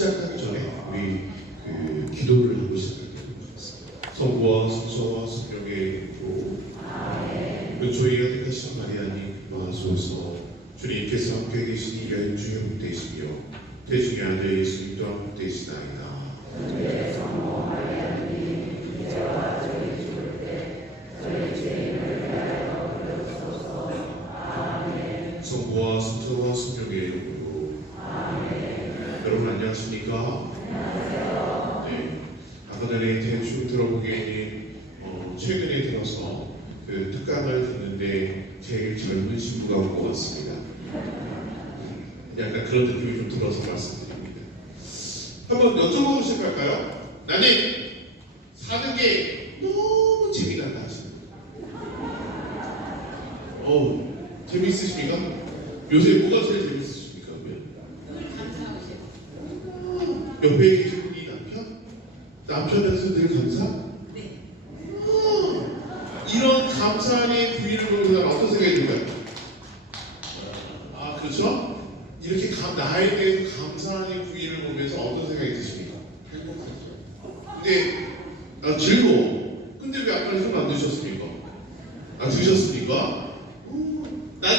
시작하기 전에 우리 기도를 하고 시작할게요. 성부와 성자와 성령의 이름으로 저희가 택하신 마리아님 마소서 주님께서 함께 계시니 여인중에 복되시며 대중의 아들 예수님 또한 복되시나이다. 성부와 성자와 성령의 이름으로 여러분 안녕하십니까? 네, 아까 전에 대충 들어보기에는 최근에 들어서 특강을 듣는데 제일 젊은 신부가 온 것 같습니다. 약간 그런 느낌이 좀 들어서 말씀드립니다. 한번 여쭤보고 시작할까요? 나는 사는 게 너무 재미난다 하시는 분. 재미있으십니까? 요새 뭐가 제일 재미있으십니까? 늘 감사하고 싶어요. 옆에 계신 분이 남편? 남편에서 늘 감사? 네. 이런 감사의 부위를 보는 사람 어떤 생각이 들까요? 그렇죠? 이렇게 나에 대해서 감사의 부위를 보면서 어떤 생각이 드십니까? 행복하죠. 근데 즐거워. 근데 왜 아까 손 안 드셨습니까? 드셨습니까? 나는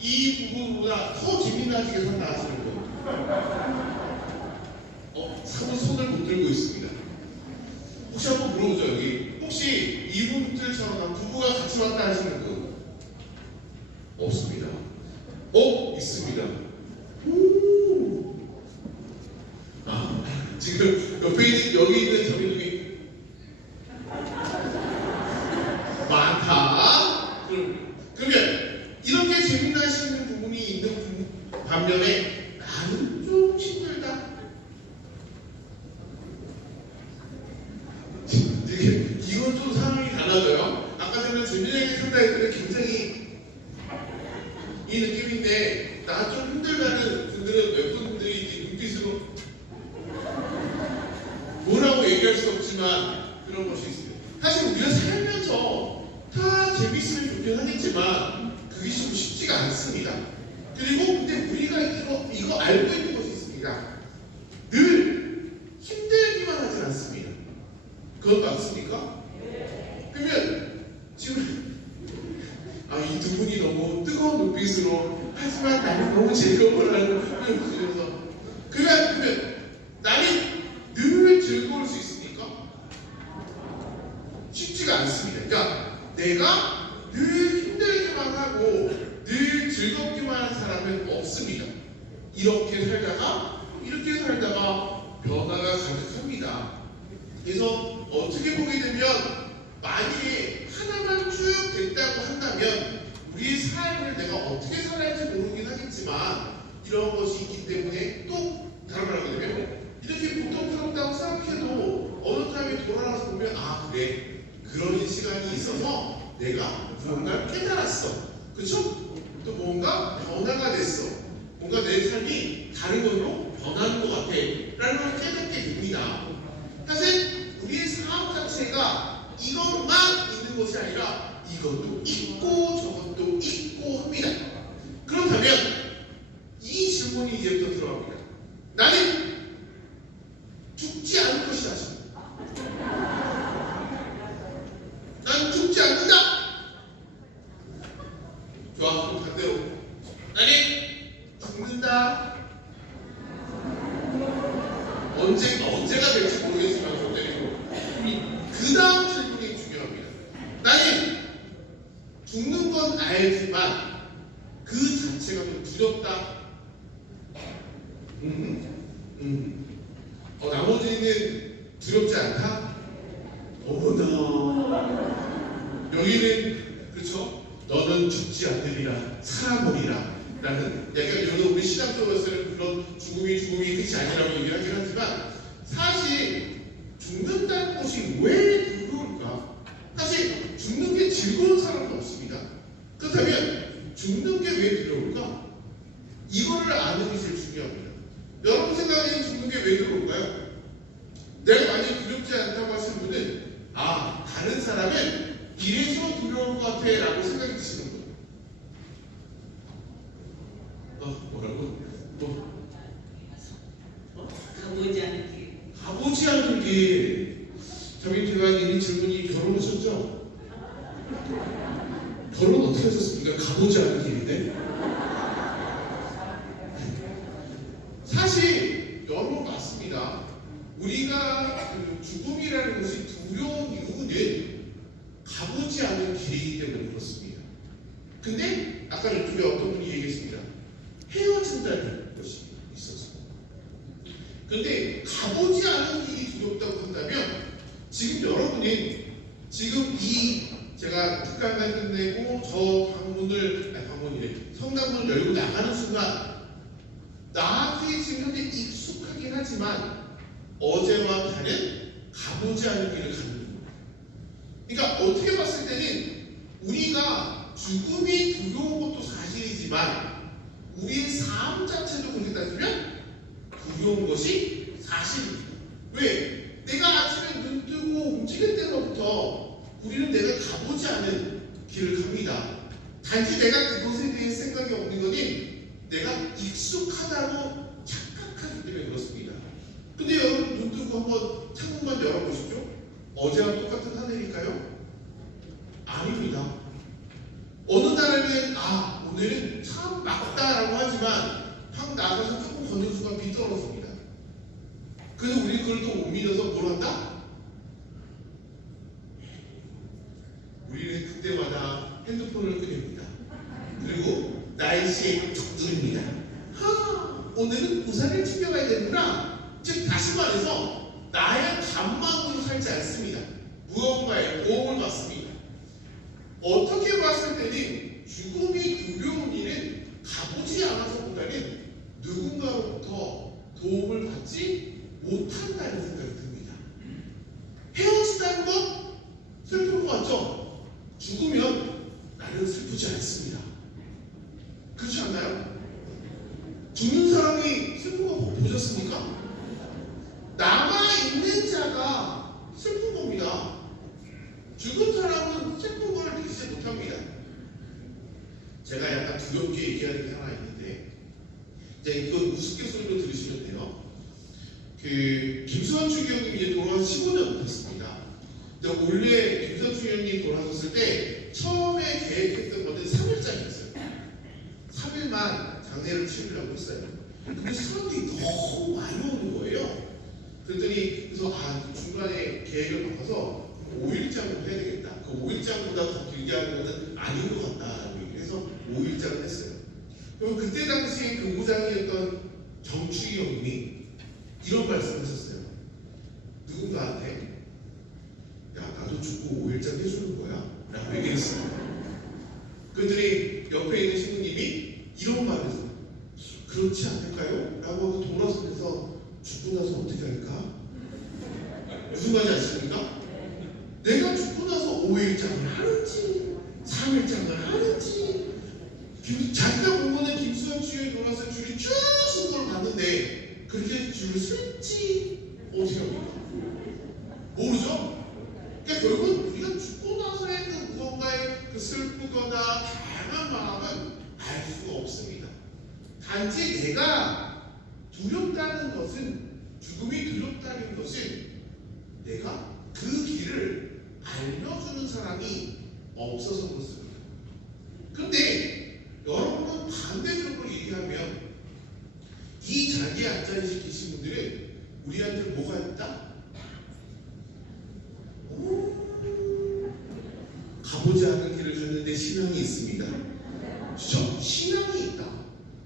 이 부분보다 더 재미나게 산다 하시는 분. 사뭇 손을 못 들고 있습니다. 혹시 한번 물어보죠. 여기 혹시 이분들처럼 부부가 같이 왔다 하시는 분? 없습니다. 있습니다. 지금 옆에 있는 여기 있는 저기들이 많다. 그러면 이렇게 재미나시는 부분이 있는 반면에 나는 좀 힘들다. 이건 좀 상황이 달라져요. 아까 전에 재미나게 산다 했더니 굉장히 이 느낌인데 나 좀 힘들다는 분들은 몇 분들이 이렇게 눈빛으로 뭐라고 얘기할 수 없지만 그런 것이 있어요. 사실 우리가 살면서 다 재밌으면 좋긴 하겠지만 그게 좀 쉽지가 않습니다. 그리고 근데 우리가 이거 알고 있는 것이 있습니다. 늘 힘들기만 하진 않습니다. 그건 맞습니까? 그러면 지금 이 두 분이 너무 뜨거운 눈빛으로 하지만 나는 너무 즐거워라는 표현을 보시면서 그러면 나는 늘 즐거울 수 있습니까? 쉽지가 않습니다. 그러니까 내가 늘 힘들기만 하고 늘 즐겁기만 한 사람은 없습니다. 이렇게 살다가 변화가 가득합니다. 그래서 어떻게 보게 되면 만약에 하나만 쭉 됐다고 한다면 우리의 삶을 내가 어떻게 살아야 할지 모르긴 하겠지만 이런 것이 있기 때문에 또 다른 말로 하게 되면 이렇게 고통스럽다고 생각해도 어느 타임에 돌아와서 보면 그래 그런 시간이 있어서 내가 무언가 깨달았어. 그쵸? 또 뭔가 변화가 됐어. 뭔가 내 삶이 다른 걸로 변하는 것 같아 라는 걸 깨닫게 됩니다. 사실 우리의 삶 자체가 이것만 있는 것이 아니라 이것도 있고 저것도 있고 합니다. 그렇다면 이 질문이 이제부터 들어갑니다. 나는 죽지 않을 것이다. 난 죽지 않는다. 좋아, 그럼 반대로 나는 죽는다. 언제가 될지 모르겠지만 좀 때리고 그 다음 질문이 중요합니다. 나는 죽는 건 알지만 그 자체가 좀 두렵다. 나머지는 두렵지 않다? 어머나 여기는 그렇죠? 너는 죽지 않으리라 살아보리라 라는 약간 이런 우리 신앙 속에서는 그런 죽음이 끝이 아니라고 얘기를 하긴 하지만 사실 죽는다는 것이 왜 두려울까? 사실 죽는 게 즐거운 사람은 없습니다. 그렇다면 죽는 게 왜 두려울까? 이거를 아는 게 제일 중요합니다. 여러분 생각에 죽는 게 왜 두려울까요? 내가 만약에 두렵지 않다고 하시는 분은 다른 사람은 이래서 두려울 것 같아 라고 생각이 드시는 거예요. 뭐라고? 결론 어떻게 하셨습니까? 가보지 않은 길인데. 사실 여러분 맞습니다. 우리가 그 죽음이라는 것이 두려운 이유는 가보지 않은 길이기 때문에 그렇습니다. 근데 아까 이쪽에 어떤 분이 얘기했습니다. 헤어진다는 것이 있어서. 근데 가보지 않은 길이 두렵다고 한다면 지금 여러분이 지금 이 제가 특강을 끝내고 저 성당문을 열고 나가는 순간 나한테 지금 현재 익숙하긴 하지만 어제와 다른 가보지 않은 길을 가는 겁니다. 그러니까 어떻게 봤을 때는 우리가 죽음이 두려운 것도 사실이지만 우리의 삶 자체도 그렇게 따지면 두려운 것이 사실입니다. 왜? 내가 아침에 눈 뜨고 움직일 때로부터 우리는 내가 가보지 않은 길을 갑니다. 단지 내가 그것에 대해 생각이 없는 거니 내가 익숙하다고 착각하기 때문에 그렇습니다. 근데 여러분 눈 뜨고 한번 창문만 열어보십시오. 어제와 똑같은 하늘일까요? 아닙니다. 어느 날에는 오늘은 참 맑다라고 하지만 확 나가서 조금 걷는 순간 비 떨어집니다. 그래서 우리 그걸 또 못 믿어서 뭘 한다? 우리는 그때마다 핸드폰을 끄냅니다. 그리고 날씨에 쭉 누릅니다. 오늘은 우산을 챙겨가야 되는구나. 즉 다시 말해서 나의 감망으로 살지 않습니다. 무언가의 도움을 받습니다. 어떻게 봤을 때는 죽음이 두려운 일은 가보지 않아서보다는 누군가로부터 도움을 받지 못한다는 생각이 듭니다. 헤어지다는 건 슬픈 것 같죠? 죽으면 나는 슬프지 않습니다. 그렇지 않나요? 죽는 사람이 슬픈 거 보셨습니까? 남아있는 자가 슬픈 겁니다. 죽은 사람은 슬픈 걸 느끼지 못합니다. 제가 약간 두렵게 얘기하는 게 하나 있는데 이제 이건 우스갯소리로 들으시면 돼요. 그 김수환 주교님이 이제 돌아가서 15년 됐습니다. 근데 원래 김수환 주교님이 돌아가셨을 때 처음에 계획했던 거는 3일장이었어요. 3일만 장례를 치르려고 했어요. 근데 사람들이 너무 많이 오는 거예요. 그랬더니 그래서 중간에 계획을 바꿔서 5일장으로 해야 되겠다. 그 5일장보다 더 길게 하는 것은 아닌 것 같다라고 얘기해서 5일장을 했어요. 그럼 그때 당시에 교구장이었던 정추기 형님이 이런 말씀을 하셨어요. 누군가한테 야 나도 죽고 5일장 해주는 거야? 라고 얘기했어요. 그랬더니 옆에 있는 신부님이 이런 말을 했어요. 그렇지 않을까요? 라고 돌아서면서 죽고 나서 어떻게 할까? 무슨 말인지 아십니까? 내가 죽고 나서 5일장을 하는지 3일장을 하는지 자기가 보면은 김수현 주에 돌아서 줄이 쭉 쓴 걸 봤는데 그렇게 줄을 쓸지 어떻게 합니까? 모르죠? 그러니까 결국은 우리가 죽고 나서의 그 무언가의 그 슬프거나 다양한 마음은 알 수가 없습니다. 단지 내가 두렵다는 것은 죽음이 두렵다는 것은 내가 그 길을 알려주는 사람이 없어서 그렇습니다. 그런데 여러분은 반대적으로 얘기하면 이 자리에 앉아계신 분들은 우리한테 뭐가 있다? 가보지 않은 길을 갔는데 신앙이 있습니다. 그렇죠? 신앙이 있다.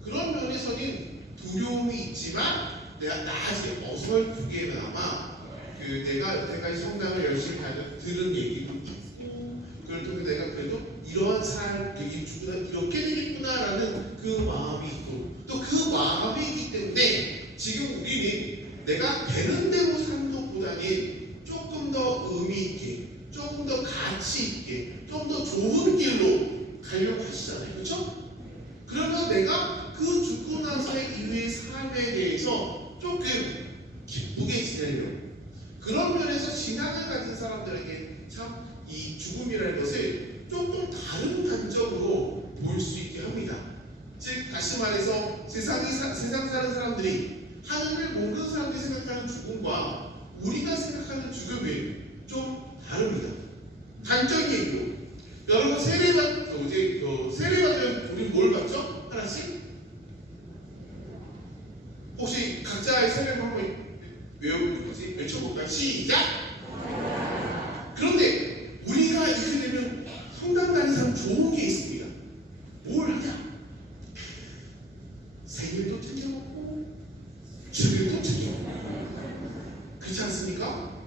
그런 면에서는 두려움이 있지만 내가 나중에 어설프게나마 내가 여태까지 성당을 열심히 들은 얘기도 있고 그걸 통해 내가 그래도 이러한 삶 되게 죽으나 이렇게 되겠구나라는 그 마음이 있고 또 그 마음이 있기 때문에 지금 우리는 내가 되는 대로 사는 것보다는 조금 더 의미 있게 조금 더 가치 있게 좀 더 좋은 길로 가려고 하시잖아요. 그렇죠? 그러면 내가 그 죽고 나서의 이후의 삶에 대해서 조금 기쁘게 지내려고 그런 면에서 신앙을 가진 사람들에게 참 이 죽음이라는 것을 조금 다른 관점으로 볼 수 있게 합니다. 즉 다시 말해서 세상 사는 사람들이 하늘을 모르는 사람들이 생각하는 죽음과 우리가 생각하는 죽음이 좀 다릅니다. 단적인 얘기로 여러분 좋은 게 있습니다. 뭘 하냐? 생일도 챙겨 먹고 주일도 챙겨 먹고 그렇지 않습니까?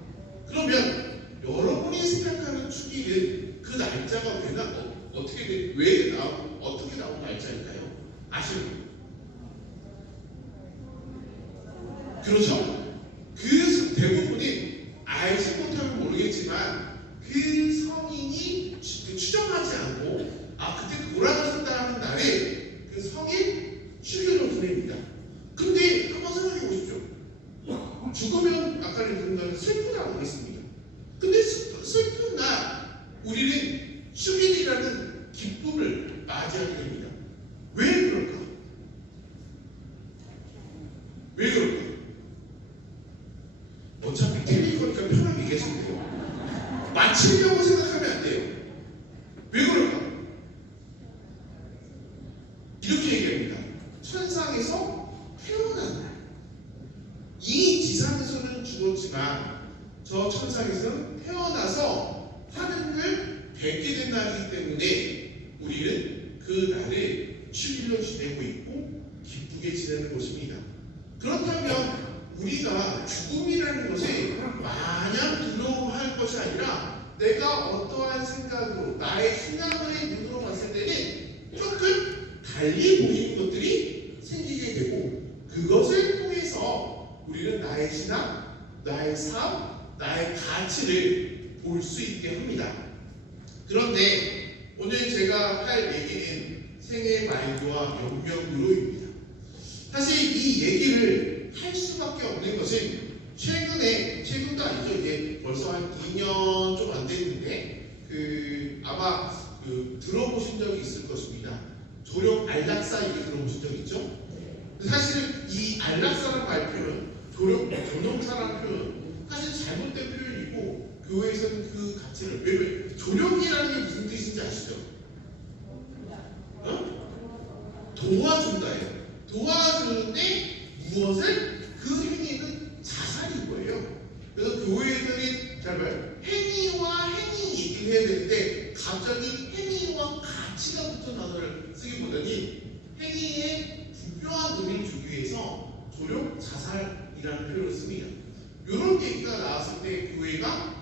그러면 여러분이 생각하는 축일은 그 날짜가 어떻게 나온 날짜일까요? 아시는? 그렇죠? 그 대부분이 알지 못하면 모르겠지만 그 성인이 추정하지 않고 그때 돌아가셨다는 날에 그 성인 축일로 보냅니다. 근데 한번 생각해 보십시오. 죽으면 아까 누군가는 슬프다고 했습니다. 근데 슬픈 날 우리는 축일이라는 기쁨을 맞이하게 됩니다. 왜 그럴까? 왜 그럴까? 어차피 틀릴 거니까 편하게 얘기하시면 돼요. 맞추려고 생각하면 안 돼요. 왜 그럴까? 이렇게 얘기합니다. 천상에서 태어난 날. 이 지상에서는 죽었지만 저 천상에서는 태어나서 하늘을 뵙게 된 날이기 때문에 우리는 그 날을 축일로 지내고 있고 기쁘게 지내는 것입니다. 그렇다면 우리가 죽음이라는 것이 마냥 두려워할 것이 아니라 내가 어떠한 생각으로 나의 신앙의 눈으로 봤을 때는 조금 달리 보이는 것들이 생기게 되고 그것을 통해서 우리는 나의 신앙, 나의 삶, 나의 가치를 볼 수 있게 합니다. 그런데 오늘 제가 할 얘기는 생애 말기와 연명으로입니다. 사실 이 얘기를 할 수밖에 없는 것은 최근도 아니죠. 이제 벌써 한 2년 좀 안 됐는데 아마 들어보신 적이 있을 것입니다. 조력 안락사 얘기 들어보신 적 있죠? 사실 이 안락사라는 발표는 조력사라는 표현 사실 잘못된 표현이고 교회에서는 그 가치를 왜냐면 조력이라는 게 무슨 뜻인지 아시죠? 도와준다예요. 도와주는데 무엇을? 그 행위는 자살인 거예요. 그래서 교회에서는 잘 봐요. 행위와 행위 얘기를 해야 되는데 갑자기 행위와 가치가 붙은 단어를 쓰기보다는 행위에 분명한 의미를 주기 위해서 조력 자살이라는 표현을 씁니다. 이런 얘기가 나왔을 때 교회가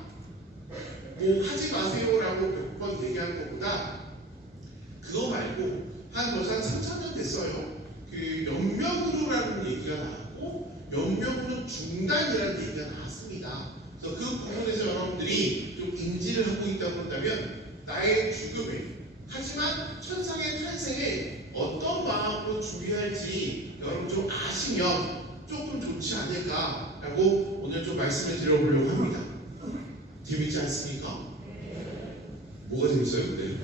뭐 하지 마세요라고 몇 번 얘기한 것보다 그거 말고 벌써 한 3,000년 됐어요. 연명으로라는 얘기가 나왔고 연명으로 중단이라는 얘기가 나왔습니다. 그래서 그 부분에서 여러분들이 좀 인지를 하고 있다고 한다면 나의 죽음에 하지만 천상의 탄생에 어떤 마음으로 준비할지 여러분 좀 아시면 조금 좋지 않을까라고 오늘 좀 말씀을 드려보려고 합니다. 재밌지 않습니까? 뭐가 재밌어요 근데?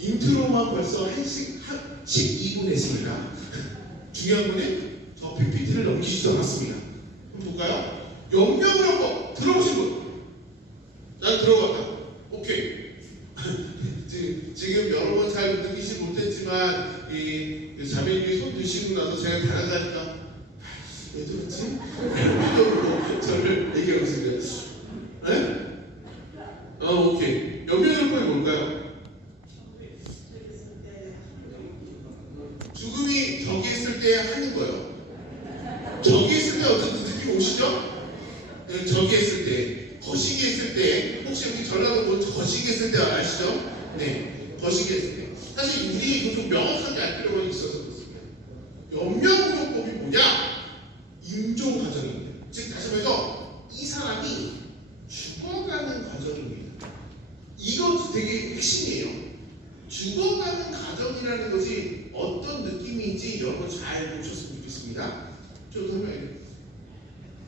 인트로만 벌써 12분 했습니다. 중요한 거는 저 PPT를 넘기지도 않았습니다. 한번 볼까요? 연명을 한번 들어보신 분? 난 들어봤다. 오케이. 지금 여러 번 잘 느끼지 못했지만 이 자매님이 손 드시고 나서 제가 다가가니까 왜 그렇지? 표정으로 저를 얘기하고 있습니다. 네? 오케이. 연명을 뻔이 뭘까요? 죽음이 저기 있을 때 하는 거예요. 저기 있을 때 어떤 느낌 오시죠? 저기 있을 때, 거시기 했을 때, 혹시 여기 전라도 뭐 거시기 했을 때 아시죠? 네, 거시기 했을 때. 사실 우리 이거 좀 명확하게 알 필요가 있어서 그렇습니다. 연명으로법이 뭐냐? 임종 과정입니다. 즉 다시 말해서 이 사람이 죽어가는 과정입니다. 이거 되게 핵심이에요. 죽어가는 과정이라는 것이 어떤 느낌인지 여러분 잘 보셨으면 좋겠습니다. 좀 설명해요.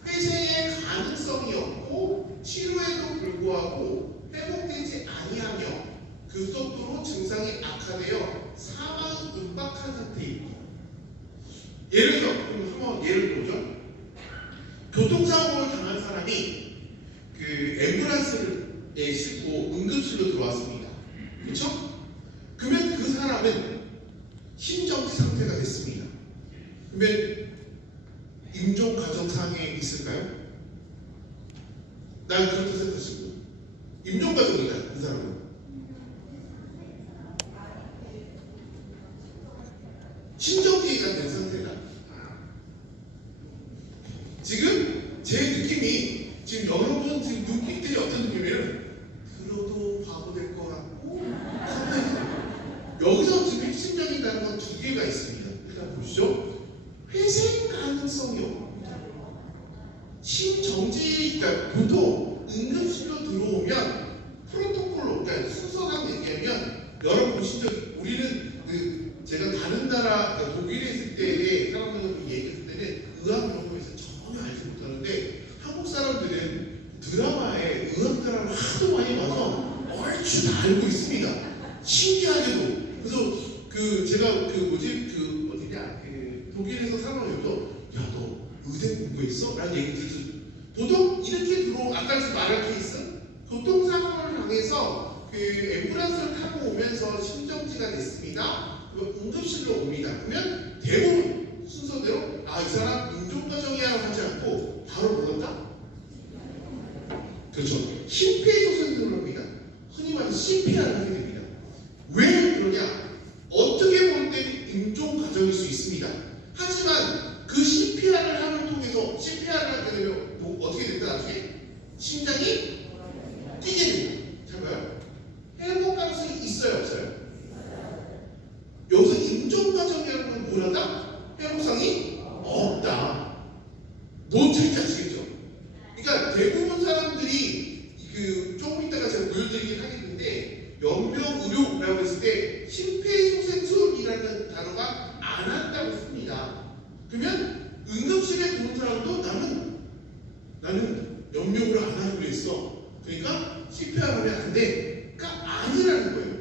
회생의 가능성이 없고 치료에도 불구하고 회복되지 아니하며 급속도로 증상이 악화되어 사망 임박한 상태입니다. 예를 들어 한번 예를 들어보죠. 교통사고를 당한 사람이 앰뷸런스에 싣고 응급실로 들어왔습니다. 그렇죠? 그러면 그 사람은 심정지 상태가 됐습니다. 그러면 임종 과정상에 있을까요? 난 그렇게 생각하시고 임종 과정이 어떨까요? 그 사람은 심정지가 된 상태다. 지금 제 느낌이 지금 여러분 지금 눈빛들이 어떤 느낌이에요? 들어도 바보 될 것 같고 가만히 있어요. 여기서 지금 핵심적이라는 건 두 개가 있습니다. 일단 보시죠. 회생 가능성이 없습니다. 심정지, 그러니까 보통 응급실로 들어오면 프로토콜로, 그러니까 순서상 얘기하면 여러분 보신 적, 우리는 제가 다른 나라, 그러니까 독일에 있을 때의 사람들과 얘기했을 때는 의학 이런 거에 대해서 전혀 알지 못하는데 한국 사람들은 드라마에 의학 드라마를 하도 많이 봐서 얼추 다 알고 있습니다. 신기하게도. 그래서 제가 어디냐, 독일에서 살아오면서 야, 너 의대 공부했어? 라는 얘기 들었어요. 보통 이렇게 아까 말한 케이스, 교통사고를 당해서 앰뷸런스를 타고 오면서 심정지가 됐습니다. 응급실로 옵니다. 그러면 대부분 순서대로 이 사람 임종과정이야 하지 않고 바로 뭐였다? 그렇죠. 심폐소생술을 합니다. 흔히 말해서 CPR을 하게 됩니다. 왜 그러냐? 어떻게 볼 때는 임종과정일 수 있습니다. 하지만 그 CPR을 함을 통해서 CPR을 하게 되면 어떻게 된다? 나중에 심장이 뛰게 됩니다. 잘 봐요. 회복 가능성이 있어요, 없어요? 여기서 임종과정이라는 건 뭐라다? 회복성이 없다. 뭔 차이인지 아시겠죠? 그러니까 대부분 사람들이 조금 이따가 제가 보여드리긴 하겠는데 연명의료라고 했을 때 심폐소생술이라는 단어가 안 한다고 씁니다. 그러면 응급실에 들어온 사람도 나는 연명을 안 하기로 했어. 그러니까 CPR 하면 안 돼. 그러니까 아니라는 거예요.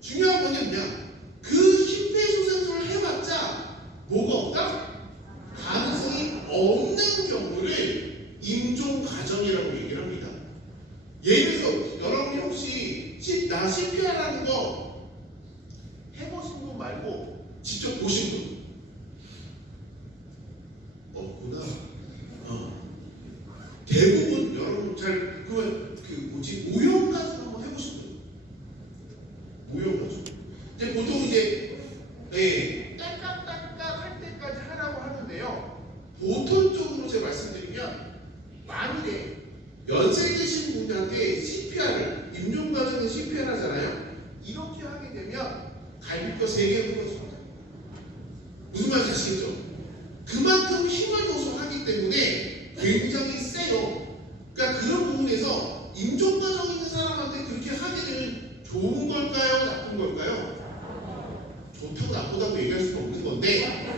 중요한 건 뭐냐? 그 심폐소생술을 해봤자 뭐가 없다? 가능성이 없는 경우를 임종과정이라고 얘기를 합니다. 예를 들어서 여러분이 혹시 나 CPR하는 거 해보신 분 말고 직접 보신 분 없구나. 대부분 여러분 그러면 모형가슴 한번 해보신 분? 모형가슴. 이제 보통 딸깍딸깍 할 때까지 하라고 하는데요. 보통적으로 제가 말씀드리면 만일에 연세 드신 분들한테 CPR을 임종과정에 CPR 하잖아요. 이렇게 하게 되면 갈비뼈 3개 부러집니다. 무슨 말인지 아시겠죠? 그만큼 힘을 줘서 하기 때문에 굉장히 세요. 그러니까 그런 부분에서 임종과정 있는 사람한테 그렇게 하게 되면 좋은 걸까요? 나쁜 걸까요? 좋다고 나쁘다고 얘기할 수는 없는 건데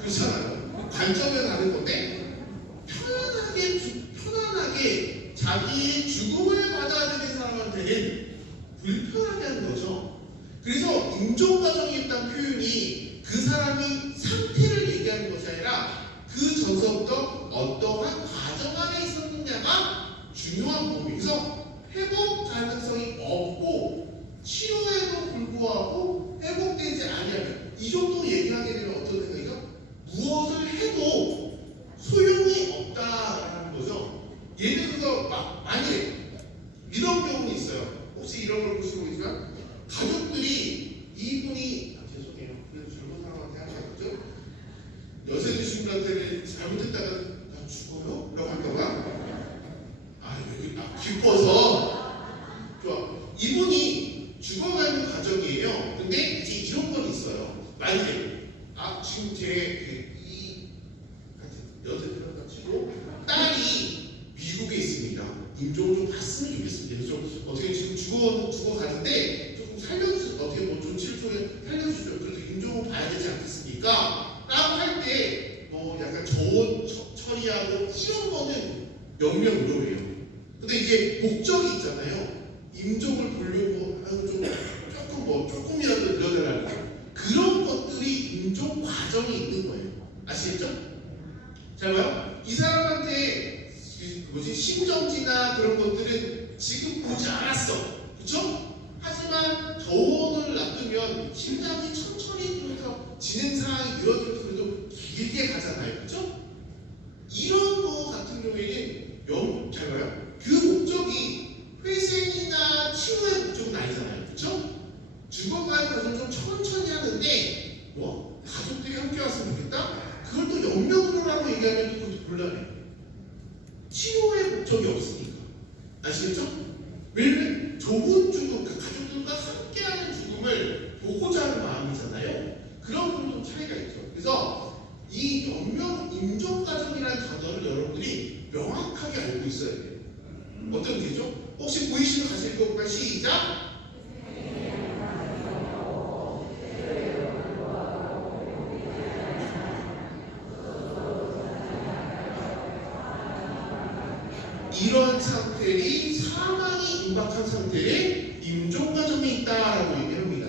그렇잖아요. 관점에 다른 건데 편안하게 자기의 죽음을 받아야 되는 사람한테는 불편하게 하는 거죠. 그래서 임종과정이 있다는 표현이 그 사람이 상태를 얘기하는 것이 아니라 그 전서부터 어떠한 과정 안에 있었느냐가 중요한 부분이죠. 회복 가능성이 없고 치료에도 불구하고 회복되지 아니하면 이 정도 얘기하게 되면 어떤 생각이죠? 무엇을 해도 소용이 없다라는 거죠. 예를 들어서 만약에 이런 경우는 있어요. 혹시 이런 걸 보시고 있지만 가족들이 이분이 죄송해요. 그래도 젊은 사람한테 하지 않았죠? 여세 드신 분한테는 잘못했다가 나 죽어요? 라고 할까봐 기뻐서 좋아. 이분이 죽어가는 과정이에요. 근데 이제 이런 건 있어요. 만약에 지금 여세 들어가지고 딸이 미국에 있습니다. 임종을 좀 봤으면 좋겠습니다. 그래서 어떻게 지금 죽어가는데 조금 어떻게 조치를 통해 살려주죠. 그래서 임종을 봐야 되지 않겠습니까? 라고 할 때 약간 저온 처리하고 이런 거는 명령의료예요. 근데 이제 목적이 있잖아요. 임종을 보려고 하고 조금이라도 늘려달라는 거. 그런 것들이 임종 과정이 있는 거예요. 아시겠죠? 잘 봐요. 이 사람한테 심정지나 그런 것들은 지금 보지 않았어. 그렇죠? 하지만 저온을 놔두면 심장이 천천히 뛰면서 진행 상황이 이어지면서 그래도 길게 가잖아요. 그렇죠? 이런 거 같은 경우에는 잘 봐요. 그 목적이 회생이나 중단 과정 좀 천천히 하는데 뭐 가족들이 함께 왔으면 좋겠다. 그걸 또 연명으로라고 얘기하면 그것도 곤란해. 치료의 목적이 없으니까. 아시겠죠? 왜냐면 좋은 죽음, 그 가족들과 함께하는 죽음을 보고자 하는 마음이잖아요. 그런 부분도 차이가 있죠. 그래서 이 연명 임종가정이라는 단어를 여러분들이 명확하게 알고 있어야 돼요. 어떤 게죠? 혹시 보이시면 같이 읽어볼까요? 시작! 이런 상태이 사망이 임박한 상태에 임종과정이 있다라고 얘기합니다.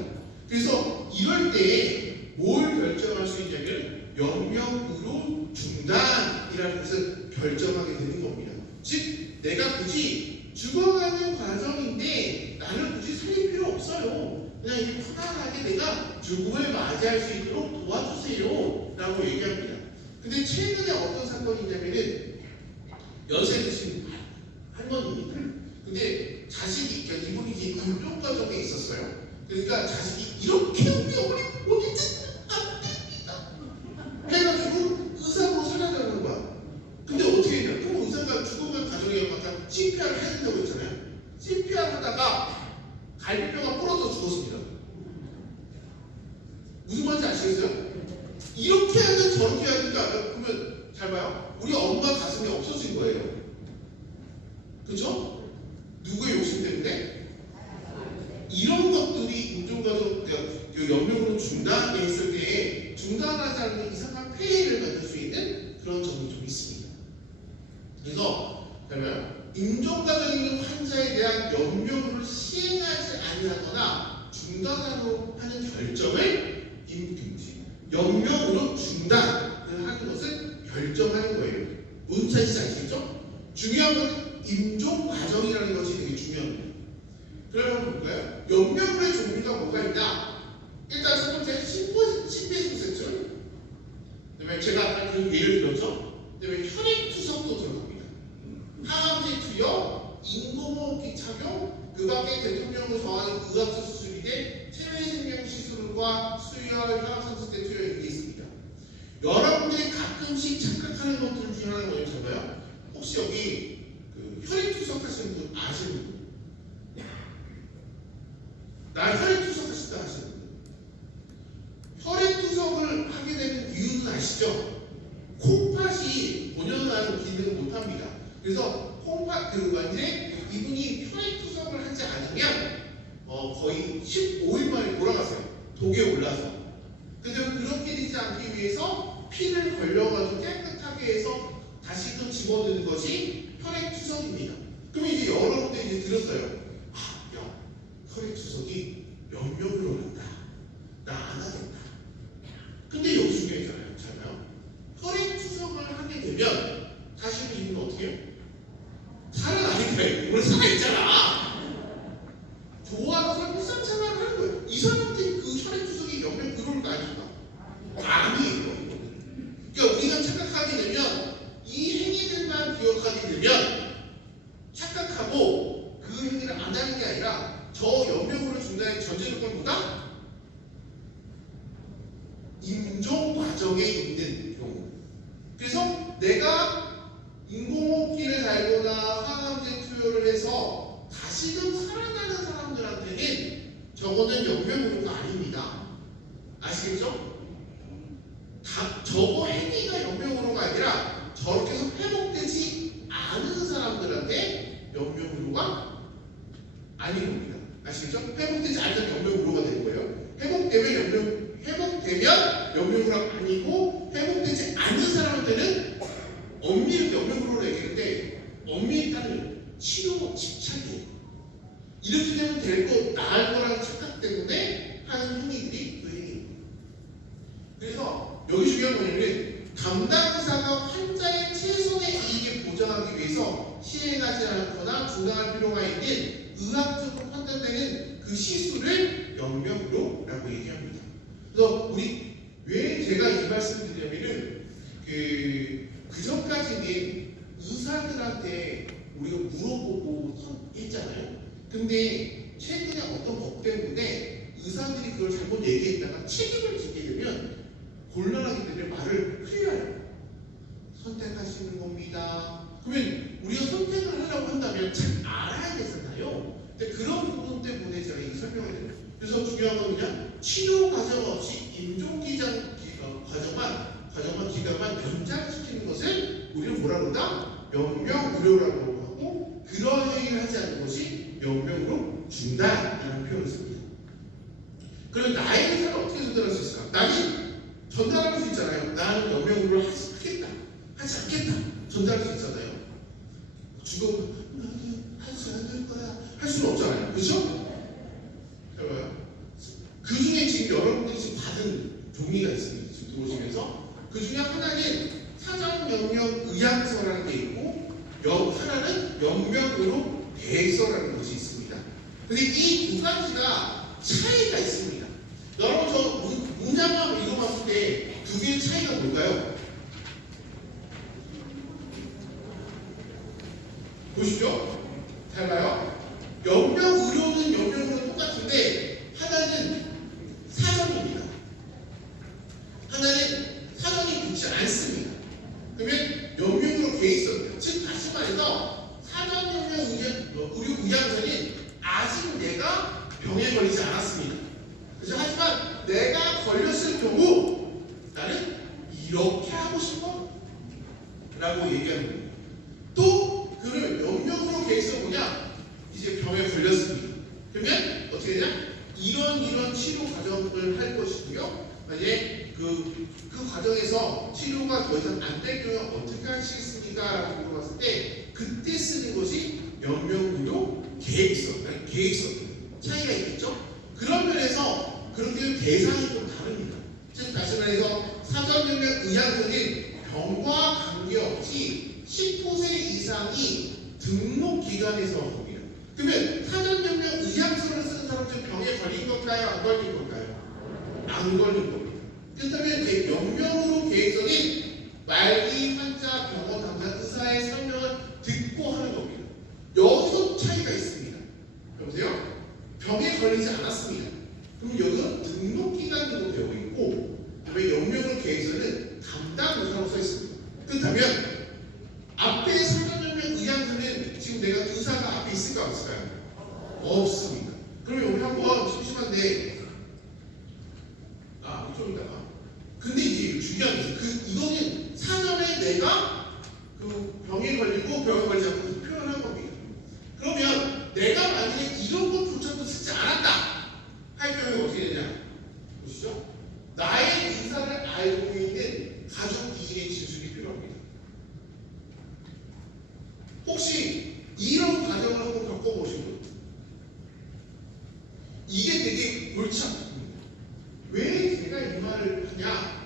그래서 이럴 때 뭘 결정할 수 있냐면 연명으로 중단이라는 것을 결정하게 되는 겁니다. 즉 내가 굳이 죽어가는 과정인데 나를 굳이 살릴 필요 없어요. 그냥 이렇게 편안하게 내가 죽음을 맞이할 수 있도록 도와주세요 라고 얘기합니다. 근데 최근에 어떤 사건이 있냐면은 연세 드신 할머니입니다. 근데 자식이, 그러니까 이분이 이제 임종 과정에 있었어요. 그러니까 자식이 이렇게 우리 어머니 어디든 안 됩니다 해가지고 의사로 살아가는 거야. 근데 어떻게 했냐? 그럼 의사가 죽어간 과정에 약간 CPR을 해야 된다고 했잖아요. CPR 하다가 갈비뼈가 부러져 죽었습니다. 무슨 말인지 아시겠어요? 이렇게 하든 저렇게 하든가 그러면 잘 봐요. 우리 엄마 가슴이 없어진 거예요. 그렇죠? 누구의 욕심 때문에? 이런 것들이 임종과정, 연명으로 중단했을 때 중단하지 않는 이상한 폐해를 만들 수 있는 그런 점이 좀 있습니다. 그래서 임종과정에 있는 환자에 대한 연명을 시행하지 아니하거나 중단하도록 하는 결정을 연명으로 중단을 하는 것을 결정하는 거예요. 무슨 차이인지 아시겠죠? 중요한 건 임종 과정이라는 것이 되게 중요합니다. 그러면 볼까요? 연명의 종류가 뭐가 있냐? 일단 첫 번째 심폐소생술. 그다음에 제가 아까 그 예를 들었죠. 그다음에 혈액투석도 들어갑니다. 항암제 투여, 인공호흡기 착용, 그 밖에 대통령을 정하는 의학적 수술인데 체외생명 시술과 수혈, 혈압산소제 투여 이게 있습니다. 여러분들이 가끔씩 착각하는 것들 중에 하나가 뭐냐면 혹시 여기 혈액투석 하시는 분 아시는 분? 나 혈액투석 하신다 하시는 분? 혈액투석을 하게 되는 이유는 아시죠? 콩팥이 본연의 기능을 못합니다. 그래서 콩팥 완전히 이분이 혈액투석을 하지 않으면 거의 15일 만에 돌아가세요. 독에 올라서. 근데 그렇게 되지 않기 위해서 피를 걸려가지고 깨끗하게 해서 다시 또 집어넣는 것이 혈액투석입니다. 그럼 이제 여러분들이 이제 들었어요. 야, 혈액투석이 연명으로 간다. 나 안 하겠다. 근데 여기 중요하잖아요. 잖아요. 혈액투석을 하게 되면 사실 이분은 어떻게 해요? 살아나니까 오늘 살아있잖아. 좋아서 일상생활을 하는 거예요. 이 사람들이 그 혈액투석이 연명 그런 거 아닙니까? 아니에요. 그러니까 우리가 착각하게 되면 이 행위들만 기억하게 되면 착각하고 그 행위를 안 하는 게 아니라 저 연명으로 중단의 전제 조건보다 임종 과정에 있는 경우. 그래서 내가 인공호흡기를 달거나 항암제 투여를 해서 다시금 살아나는 사람들한테는 저거는 연명으로가 아닙니다. 아시겠죠? 저거 행위가 연명으로가 아니라 저렇게 해서 회복되지 않은 사람들한테 연명으로가 아닌 겁니다. 아시겠죠? 회복되지 않는 연명으로가 되는 거예요. 회복되면 연명으로가 아니고 회복되지 않는 사람한테는 엄밀히 연명으로로 얘기하는데 엄밀히 따르면 치료 집착이에요. 이렇게 되면 될 거 나을 거라는 착각 때문에 하는 행위들이 그 행위입니다. 그래서 여기 중요한 거는 담당사가 환자의 최선의 이익을 보장하기 위해서 시행하지 않거나 중단할 필요가 있는 의학적으로 판단되는 그 시술을 연명으로라고 얘기합니다. 그래서 우리 왜 제가 이 말씀을 드리냐면은 그 전까지는 의사들한테 우리가 물어보고 했잖아요. 근데 최근에 어떤 법 때문에 의사들이 그걸 잘못 얘기했다가 책임을 지게 되면 곤란하기 때문에 말을 흘려요. 선택하시는 겁니다. 그러면 우리가 선택을 하려고 한다면 잘 알아야 되잖아요. 근데 그런 부분 때문에 제가 이 설명을 드려요. 그래서 중요한 건 그냥 치료 과정 없이 과정만 기간만 연장시키는 것을 우리는 뭐라 그러다? 명명의료라고 하고, 그런 행위를 하지 않는 것이 명명으로 준다라는 표현을 씁니다. 그럼 나의 의사를 어떻게 전달할 수 있을까? 나는 전달할 수 있잖아요. 나는 명명의료를 하겠다, 하지 않겠다 전달할 수 있잖아요. 죽어 나는 하지 않을 거야 할 수는 없잖아요. 그렇죠? 해봐요. 그 중에 지금 여러분들이 지금 받은 종이가 있습니다. 지금 들어오시면서 그 중에 하나는 사전명령의약서라는 게 있고, 하나는 명명으로 계획서라는 것이 있습니다. 근데 이 두 가지가 차이가 있습니다. 여러분 저 문장만 읽어봤을 때 두 개의 차이가 뭘까요? 보시죠. 잘 봐요. 명명의료는 명명으로 똑같은데 하나는 사전입니다. 하나는 사전이 붙지 않습니다. 그러면 명명으로 계획서입니다. 즉 다시 말해서 사전명령의약서는 아직 내가 병에 걸리지 않았습니다. 그래서 하지만 내가 걸렸을 경우 나는 이렇게 하고 싶어 라고 얘기하는 거예요. 또 그러면 명령으로 계획서 뭐냐? 이제 병에 걸렸습니다. 그러면 어떻게 되냐? 이런 치료 과정을 할 것이고요. 만약에 그 과정에서 치료가 더 이상 안 될 경우에 어떻게 하시겠습니까? 라고 물어봤을 때 그때 쓰는 것이 명명의료 계획서, 차이가 있겠죠? 그런 면에서 그렇게 대상이 좀 다릅니다. 즉 다시 말해서 사전명령의약서는 병과 관계없이 15세 이상이 등록기관에서 합니다. 그러면 사전명령의약서를 쓰는 사람은 병에 걸린 건가요? 안 걸린 건가요? 안 걸린 겁니다. 그렇다면 이제 명명으로 계획서는 말기 환자 병원 담당 의사의 설명을 듣고 하는 겁니다. 여기서 차이가 있습니다. 여보세요? 병에 걸리지 않았습니다. 그럼 여기는 등록기관으로 되어 있고, 왜 명명으로 계획서는 담당 의사로 써 있습니다. 그렇다면 앞에 사전명령의약서는 지금 내가 의사가 앞에 있을까 없을까요? 없습니다. 그러면 우리 한번 심심한데 좀 이따가. 근데 이제 중요한 게 이거는 사전에 내가 그 병에 걸리고 병에 걸리지 않고 표현한 겁니다. 그러면 내가 만약에 이런 것조차도 쓰지 않았다 할 경우에 어떻게 되냐? 보시죠. 나의 의사를 알고 있는 가족 이인의 진술이 필요합니다. 혹시 이런 과정을 한번 겪어보신 분? 이게 되게 골치 아픕니다. 왜 제가 이 말을 하냐?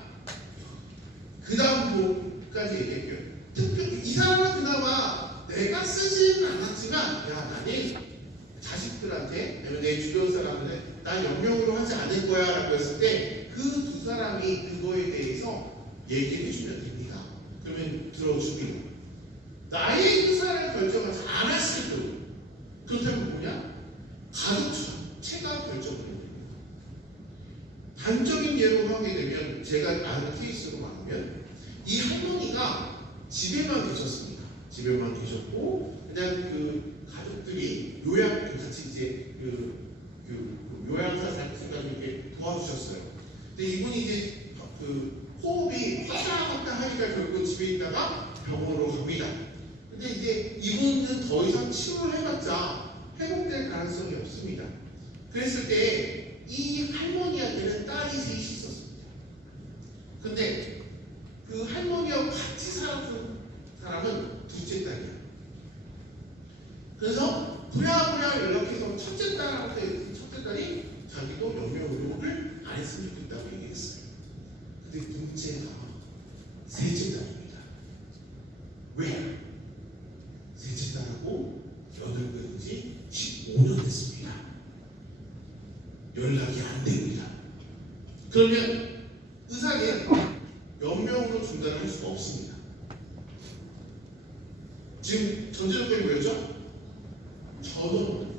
그 다음 부분까지 얘기할게요. 특별히 이 사람은 그나마 내가 쓰지는 않았지만, 야, 나는 자식들한테, 아니면 내 주변 사람들은 나 영명으로 하지 않을 거야 라고 했을 때 그 두 사람이 그거에 대해서 얘기를 해주면 됩니다. 그러면 들어주기로. 나의 의사를 결정하지 않았을 경우, 그렇다면 뭐냐? 가족 전체가 결정을 합니다. 단적인 예로 하게 되면, 제가 아는 케이스로 말하면 이 할머니가 집에만 계셨습니다. 집에만 계셨고 그냥 그 가족들이 같이 이제 요양사 장수가 이렇게 도와주셨어요. 근데 이분이 이제 그 호흡이 왔다 갔다 하니까 결국 집에 있다가 병원으로 갑니다. 근데 이제 이분은 더 이상 치료를 해봤자 회복될 가능성이 없습니다. 그랬을 때 이 할머니한테는 딸이 셋이 있었습니다. 근데 그 할머니하고 같이 살았던 사람은 둘째 딸이에요. 그래서 부랴부랴 연락해서 첫째 딸이 자기도 영명의료를 안 했으면 좋겠다고 얘기했어요. 근데 둘째가 셋째 딸입니다. 왜? 셋째 딸하고 연락된 지 15년 됐습니다. 연락이 안 됩니다. 그러면 의사는 연명으로 중단을 할 수가 없습니다. 지금 전제조건이 뭐였죠? 전원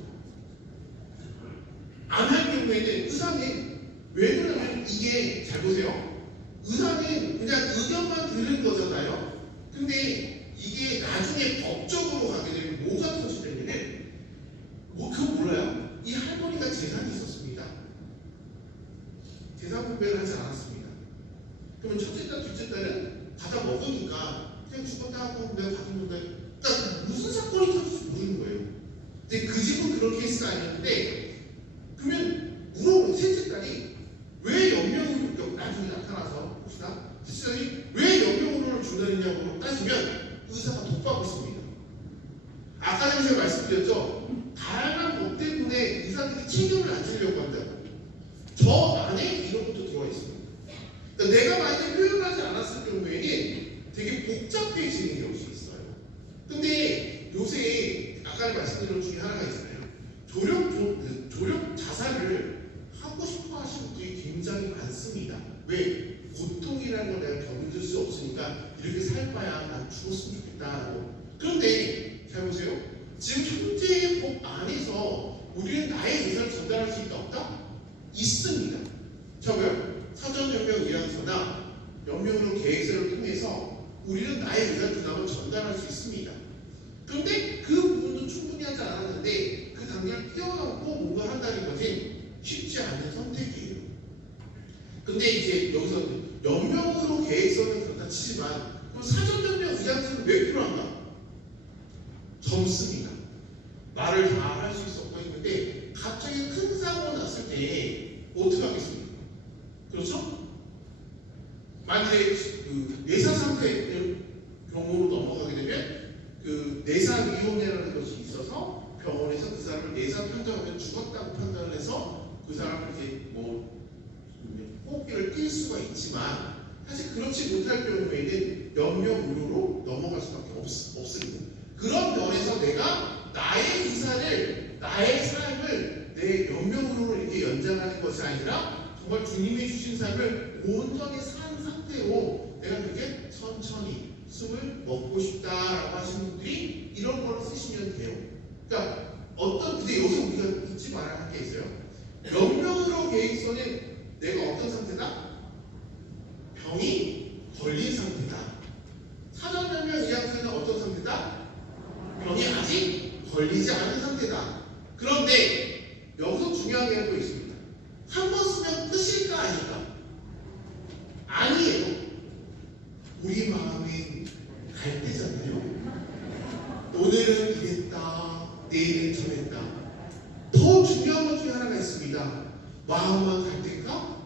안 할 경우에는 의사는 왜 그러냐면 이게 잘 보세요. 의사는 그냥 의견만 들은 거잖아요. 근데 이게 나중에 법적으로 가게 되면 뭐가 터지냐면은 그거 몰라요? 이 할머니가 재산이 있었습니다. 재산 분배를 하지 않았습니다. 그러면 첫째 딸, 둘째 딸은 받아 먹으니까 그냥 죽었다 하고 내가 받은 건데, 그러니까 무슨 사건이 터질지 모르는 거예요. 근데 그 집은 그런 케이스가 아니었는데, 그러면 물어보면 셋째 딸이 왜 연명으로 나중에 나타나서 혹시나 셋째 딸이 왜 연명으로를 준다느냐고 따지면 의사가 독박을 씁니다. 아까 전에 제가 말씀드렸죠. 다양한 법 때문에 의사들이 책임을 안 지려고 한다고. 저 안에 이런 것도 들어와 있습니다. 그러니까 내가 만약에 표현하지 않았을 경우에는 되게 복잡해지는 경우가 있어요. 근데 요새 아까 말씀드린 것 중에 하나가 있잖아요. 조력 자살을 하고 싶어 하시는 분들이 굉장히 많습니다. 왜? 고통이라는 걸 내가 견딜 수 없으니까 이렇게 살 바야 난 죽었으면 좋겠다라고. 그런데 잘 보세요. 지금 현재의 법 안에서 우리는 나의 의사를 전달할 수 있다 없다? 있습니다. 저거요. 사전연명의학서나 연명으로 계획서를 통해서 우리는 나의 의사를 그나마 전달할 수 있습니다. 그런데 그 부분도 충분히 하지 않았는데 그 단계를 뛰어넘고 뭔가 한다는 것은 쉽지 않은 선택이에요. 근데 이제 여기서 연명으로 계획서는 그렇다 치지만 그럼 사전연명 의학서는 왜 필요한가? 젊습니다. 말을 다 할 수 있었고 했는데 갑자기 큰 사고가 났을 때 어떻게 하겠습니까? 그렇죠? 만약에 그 내사 상태 경우로 넘어가게 되면 그 내사위원회라는 것이 있어서 병원에서 그 사람을 내사 판정하면 죽었다고 판단을 해서 그 사람을 이제 뭐 호흡기를 뛸 수가 있지만 사실 그렇지 못할 경우에는 연명의료로 넘어갈 수밖에 없습니다. 그런 면에서 내가 나의 의사를, 나의 삶을 내 연명으로 이렇게 연장하는 것이 아니라 정말 주님이 주신 삶을 온전히 산 상태로 내가 그렇게 천천히 숨을 먹고 싶다라고 하시는 분들이 이런 걸 쓰시면 돼요. 그러니까 근데 여기서 우리가 잊지 말아야 할 게 있어요. 연명으로 계획서는 내가 어떤 상태다? 병이 걸린 상태다. 사전연명 의학서는 어떤 상태다? 병이 아직 걸리지 않은 상태다. 그런데 여기서 중요한 게 또 있습니다. 한 번 쓰면 끝일까 아닐까? 아니에요. 우리 마음이 갈대잖아요. 오늘은 이랬다, 내일은 저랬다. 더 중요한 것 중에 하나가 있습니다. 마음만 갈대일까?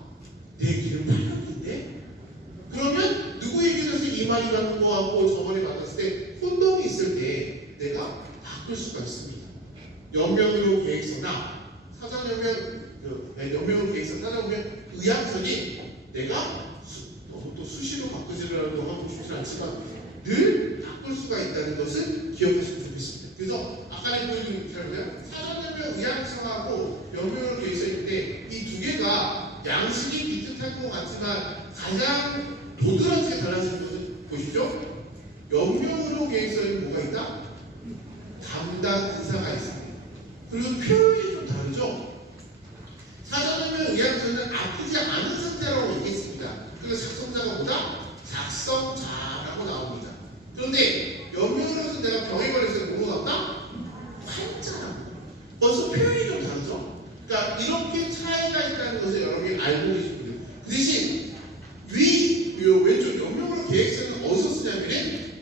내 길은 팔락인데? 그러면 누구 얘기를 해서 이 말이 맞는 거 같고 저 말이 맞았을 때 혼동이 있을 때 내가 바꿀 수가 있습니다. 연명의료 계획서나 연명의료 계획서 찾아보면 의학서니 내가 너무 또 수시로 바꾸지라고 하고 싶지 않지만 늘 바꿀 수가 있다는 것을 기억하시면 좋겠습니다. 그래서 아까 보여준 사전연명 의학서하고 연명의료 계획서인데 이 두 개가 양식이 비슷할 것 같지만 가장 도드라지게 달라지는 것은 보십시오. 연명의료 계획서에는 뭐가 있다? 담당 의사가 있습니다. 그리고 표현이 좀 다르죠? 사전연명 의학서는 아프지 않은 상태라고 얘기했습니다. 그래서 작성자가 뭐다? 작성자라고 나옵니다. 그런데 연명으로서 내가 병에 걸렸을 때 뭐로 나온다? 환자랍니다. 벌써 표현이 좀 다르죠? 그러니까 이렇게 차이가 있다는 것을 여러분이 알고 계시고요. 그 대신 왼쪽 연명으로 계획서는 어디서 쓰냐면은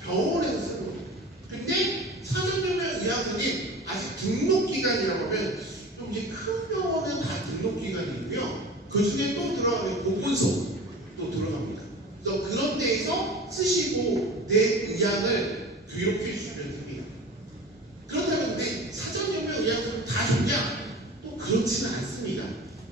병원에서 쓰는 거예요. 근데 사전연명 의학서는 아직 등록기관이라고 하면 좀 이제 큰 병원은 다 등록기관이고요. 그 중에 또 들어가면 보건소 또 들어갑니다. 그래서 그런 데에서 쓰시고 내 의향을 기록해 주시면 됩니다. 그렇다면 근데 사전연명 의학서는 다 좋냐? 또 그렇지는 않습니다.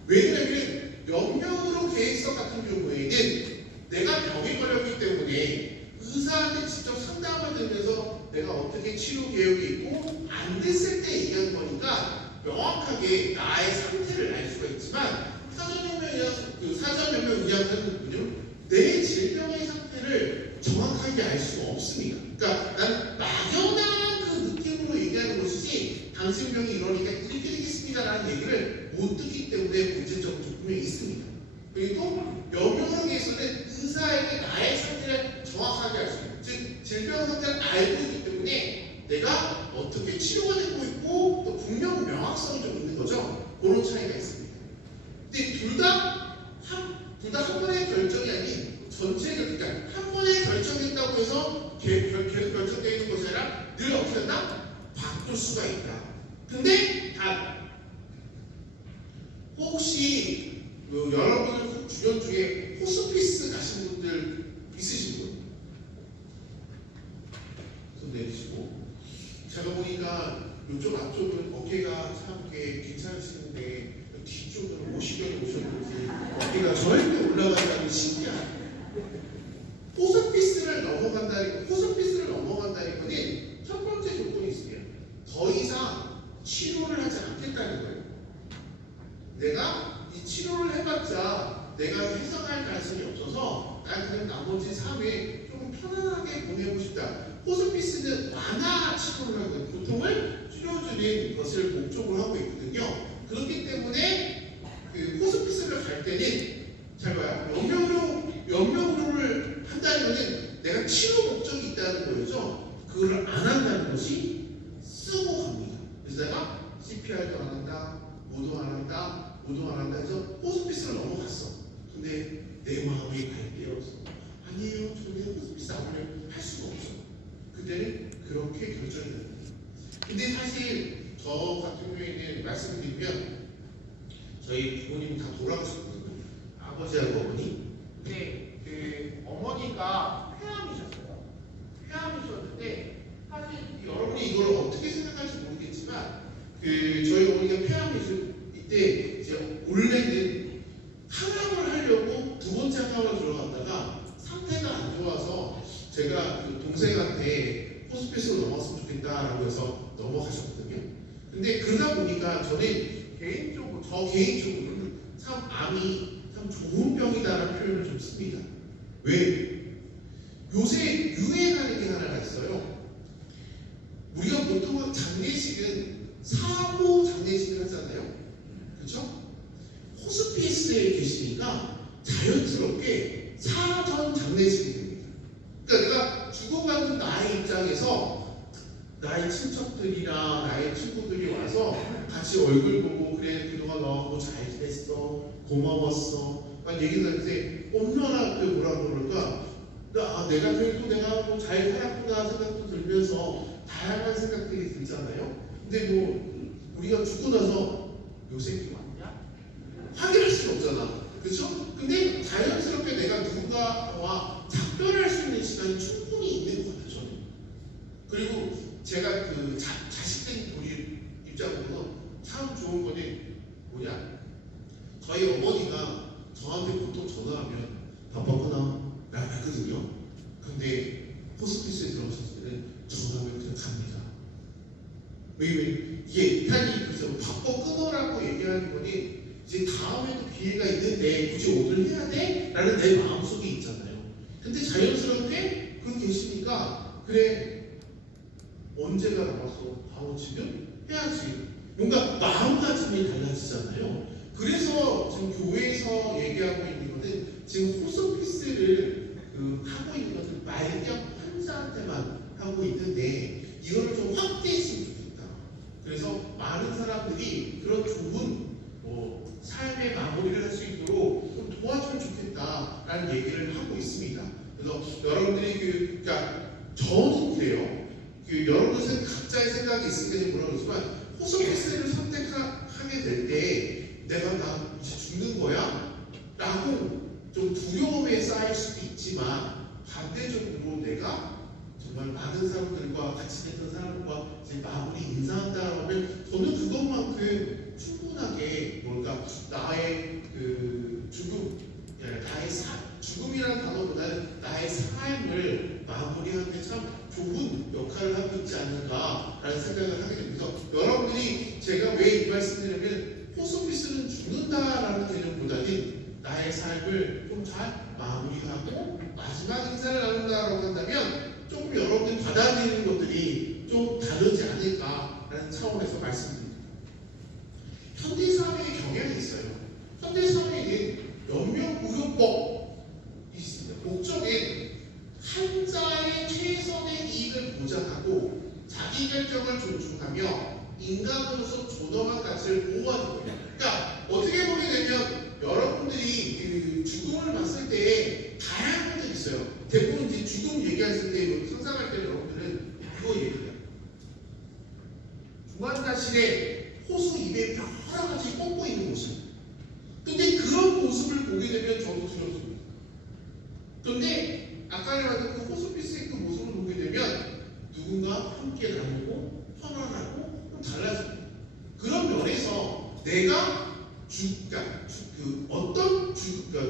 왜냐하면 연명으로 계획서 같은 경우에는 내가 병에 걸렸기 때문에 의사한테 직접 상담을 들으면서 내가 어떻게 치료 계획이 있고 안 됐을 때 얘기하는 거니까 명확하게 나의 상태를 알 수가 있지만 사전연명 의학서는 내 질병의 상태를 정확하게 알 수가 없습니다. 그러니까 난 막연한 그 느낌으로 얘기하는 것이지 당신 병이 이러니까 이렇게 되겠습니다라는 얘기를 못 듣기 때문에 문제적 조건이 있습니다. 그리고 영역에서는 의사에게 나의 상태를 정확하게 알 수 있는, 즉 질병 상태를 알고 있기 때문에 내가 어떻게 치료가 되고 있고 또 분명 명확성이 좀 있는 거죠. 그런 차이가 있습니다. 근데 둘 다 한 번의 결정이 아닌 전체적, 그러니까 한 번에 결정했다고 해서 계속 결정되어 있는 것이 아니라 늘 어떻게 된다? 바꿀 수가 있다. 근데 혹시 여러분 주변 중에 호스피스 가신 분들 있으신 분? 손 내리시고. 제가 보니까 이쪽 앞쪽은 어깨가 참 괜찮으시는데 뒤쪽은 50년이 오셨는지 어깨가 절대 올라가지 않는 신기한 호스피스를 넘어간다는 거는 첫 번째 조건이 있어요. 더 이상 치료를 하지 않겠다는 거예요. 내가 이 치료를 해봤자 내가 회생할 가능성이 없어서 난 그냥 나머지 삶에 좀 편안하게 보내고 싶다. 호스피스는 완화 치료를 하는 고통을 줄여주는 것을 목적으로 하고 있거든요. 그렇기 때문에 그 호스피스를 갈 때는 잘 봐요. 연명료를 한다는 것은 내가 치료 목적이 있다는 거였죠. 그걸 안 한다는 것이 쓰고 갑니다. 그래서 내가 CPR도 안 한다, 모도 안 한다 해서 호스피스를 넘어갔어. 근데 내 마음이 갈대였어. 아니에요, 저는 호스피스 아무래도 할 수가 없어. 그때는 그렇게 결정이 됩니다. 근데 사실 저 같은 경우에는 말씀드리면 저희 부모님이 다 돌아가셨거든요. 아버지하고 어머니. 근데 그 어머니가 폐암이셨는데 사실 여러분이 이걸 어떻게 생각할지 모르겠지만 저희 어머니가 폐암이실 때 이제 원래는 항암을 하려고 두 번째 항암을 들어갔다가 상태가 안 좋아서 제가 그 동생한테 호스피스로 넘어갔으면 좋겠다라고 해서 넘어가셨거든요. 근데 그러다 보니까 저는 개인적으로는 참 암이 참 좋은 병이다라는 표현을 좀 씁니다. 왜? 요새 유행하는 게 하나가 있어요. 우리가 보통 장례식은 사후 장례식을 하잖아요. 그렇죠? 호스피스에 계시니까 자연스럽게 사전 장례식이 됩니다. 그러니까 내가 죽어가는 나의 입장에서 나의 친척들이나 나의 친구들이 와서 같이 얼굴 보고 그래 그동안 너 잘 지냈어 고마웠어 막 얘기를 하는데 얼마나 뭐라 그럴까 내가 그래도 내가 잘 살았구나 생각도 들면서 다양한 생각들이 들잖아요. 근데 우리가 죽고 나서 요 새끼 맞냐? 확인할 수는 없잖아. 그렇죠? 근데 자연스럽게 내가 누군가와 작별할 수 있는 시간이 충분히 있는 것 같아요. 저는. 그리고 제가 그 자식된 우리 입장으로서 참 좋은 거는 뭐냐? 저희 어머니가 저한테 보통 전화하면 바빴구나 라거든요. 근데 호스피스에 들어오셨을 때는 전화하면 그냥 갑니다. 왜냐면 이게 탄이 그래서 바꿔 끊어라고 얘기하는 거니 이제 다음에도 기회가 있는데 굳이 오늘 해야 돼? 라는 내 마음속에 있잖아요. 근데 자연스럽게 그 계시니까 그래 언제가 남았어? 바로 지금 해야지. 뭔가 마음가짐이 달라지잖아요. 그래서 지금 교회에서 얘기하고 있는 것은 지금 호스피스를 하고 있는 것은 말격 환자한테만 하고 있는데 이거를 좀 확대했으면 좋겠다. 그래서 많은 사람들이 그런 좋은 삶의 마무리를 할 수 있도록 좀 도와주면 좋겠다라는 얘기를 하고 있습니다. 그래서 여러분들이 그러니까 저는 그래요. 여러분들 각자의 생각이 있으니까 뭐라고 그러지만 호스피스를 선택하게 될 때 내가 나 이제 죽는 거야? 라고 좀 두려움에 쌓일 수도 있지만 반대적으로 내가 정말 많은 사람들과 같이 됐던 사람들과 이제 마무리 인사한다고 하면 저는 그것만큼 충분하게 나의 죽음이라는 단어보다는 나의 삶을 마무리하는 참 좋은 역할을 하고 있지 않는가라는 생각을 하게 됩니다. 여러분들이 제가 왜 이 말씀드리냐면 호스피스는 죽는다라는 개념보다는 나의 삶을 좀 잘 마무리하고 마지막 인사를 나눈다라고 한다면 조금 여러분들이 받아들이는 것들이 좀 다르지 않을까라는 차원에서 말씀드립니다. 현대사회의 의료법이 있습니다. 목적은 환자의 최선의 이익을 보장하고 자기 결정을 존중하며 인간으로서 존엄한 가치를 보호하는 거예요. 그러니까 어떻게 보게 되면 여러분들이 그 죽음을 봤을 때 다양한 것들이 있어요. 대부분 이제 죽음 얘기했을 때 상상할 때 여러분들은 이거 얘기해요. 중환자실에 호수 입에 여러 가지 꽂고 있는 모습. 근데 그런 모습을 보게 되면 저도 두렵습니다. 그런데 아까 말한 그 호스피스의 그 모습을 보게 되면 누군가 함께 나누고 편안하고 좀 달라집니다. 그런 면에서 내가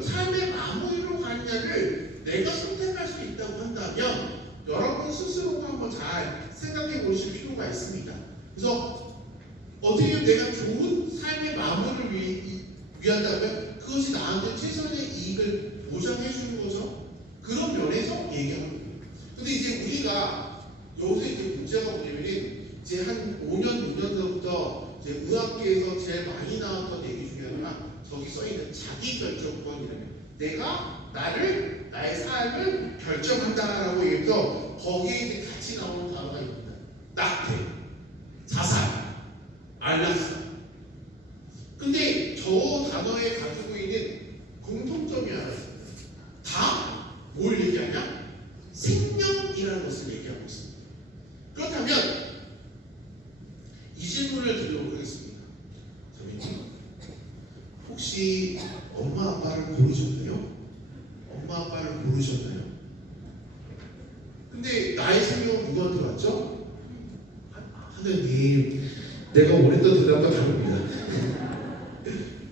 삶의 마무리로 가느냐를 내가 선택할 수 있다고 한다면 여러분 스스로가 한번 잘 생각해 보실 필요가 있습니다. 그래서 어떻게 보면 내가 좋은 삶의 마무리를 위한다면 그것이 나한테 최선의 이익을 보장해 주는 거죠. 그런 면에서 얘기하는 거예요. 근데 이제 우리가 요새 이제 문제가 뭐냐면은 이제 한 5년, 6년 전부터 이제 의학계에서 제일 많이 나왔던 얘기 중에 하나가 저기 써 있는 자기 결정권이라는 내가 나의 삶을 결정한다라고 얘기해서 거기에 이제 같이 나오는 단어가 있습니다. 낙태, 자살, 안락사. 근데 저 단어에 가지고 있는 공통점이 하나 있습니다. 다 뭘 얘기하냐? 생명이라는 것을 얘기하고 있습니다. 그렇다면 이 질문을 드리도록 하겠습니다. 선생님, 혹시 엄마 아빠를 고르셨나요? 엄마 아빠를 고르셨나요? 근데 나의 생명은 누구한테 왔죠? 하느님. 내가 원했던 대답과 다릅니다.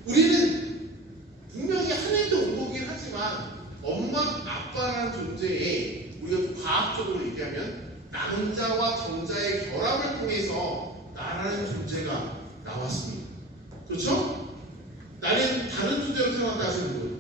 우리는 분명히 하늘도 오고긴 하지만 엄마 아빠라는 존재에 우리가 좀 과학적으로 얘기하면 남자와 정자의 결합을 통해서 나라는 존재가 나왔습니다. 그렇죠? 나는 다른 존재로 태어났다 하시는 분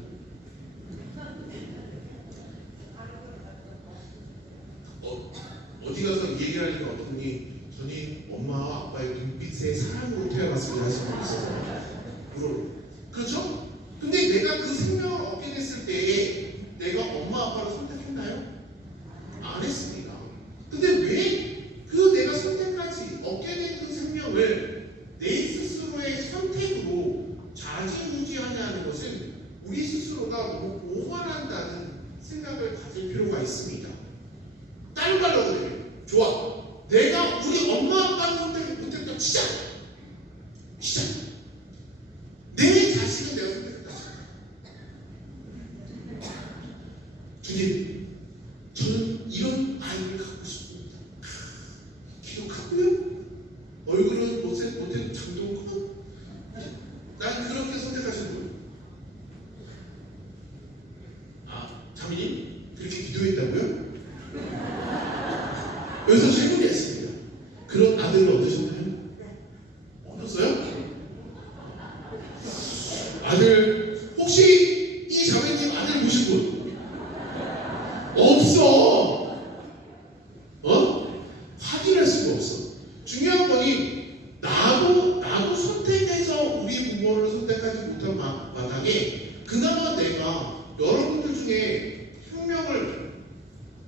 어디 가서 얘기를 하니까 어떤 분이 저는 엄마와 아빠의 눈빛에 사랑으로 태어났습니다 하시는 분 있어요. 그렇죠? 근데 내가 그 생명을 얻게 됐을 때에 내가 엄마 아빠를 선택했나요? 안 했습니다. 근데 왜 그 내가 선택하지 얻게 된 그 생명을 내 스스로의 선택으로 좌지우지하냐는 것은 우리 스스로가 너무 오만한다는 생각을 가질 필요가 있습니다. 다른 말로 하면 좋아. 내가 우리 엄마 아빠를 선택을 못했다 치자. 내 자식은 내가 선택했다. 주님, 저는 이런 아이를 갖고 싶습니다. 키도 크고요, 얼굴은 못해도 장도 크고, 난 그렇게 선택하시는 거예요. 아, 자매님 그렇게 기도했다고요? 여기서 질문이 있습니다. 그런 아들을 얻으셨나요? 얻었어요? 아들, 혹시 이 자매님 아들 보신 분? 없어. 확인할 수가 없어. 중요한 거니 나도 선택해서 우리 부모를 선택하지 못한 마당에 그나마 내가 여러분들 중에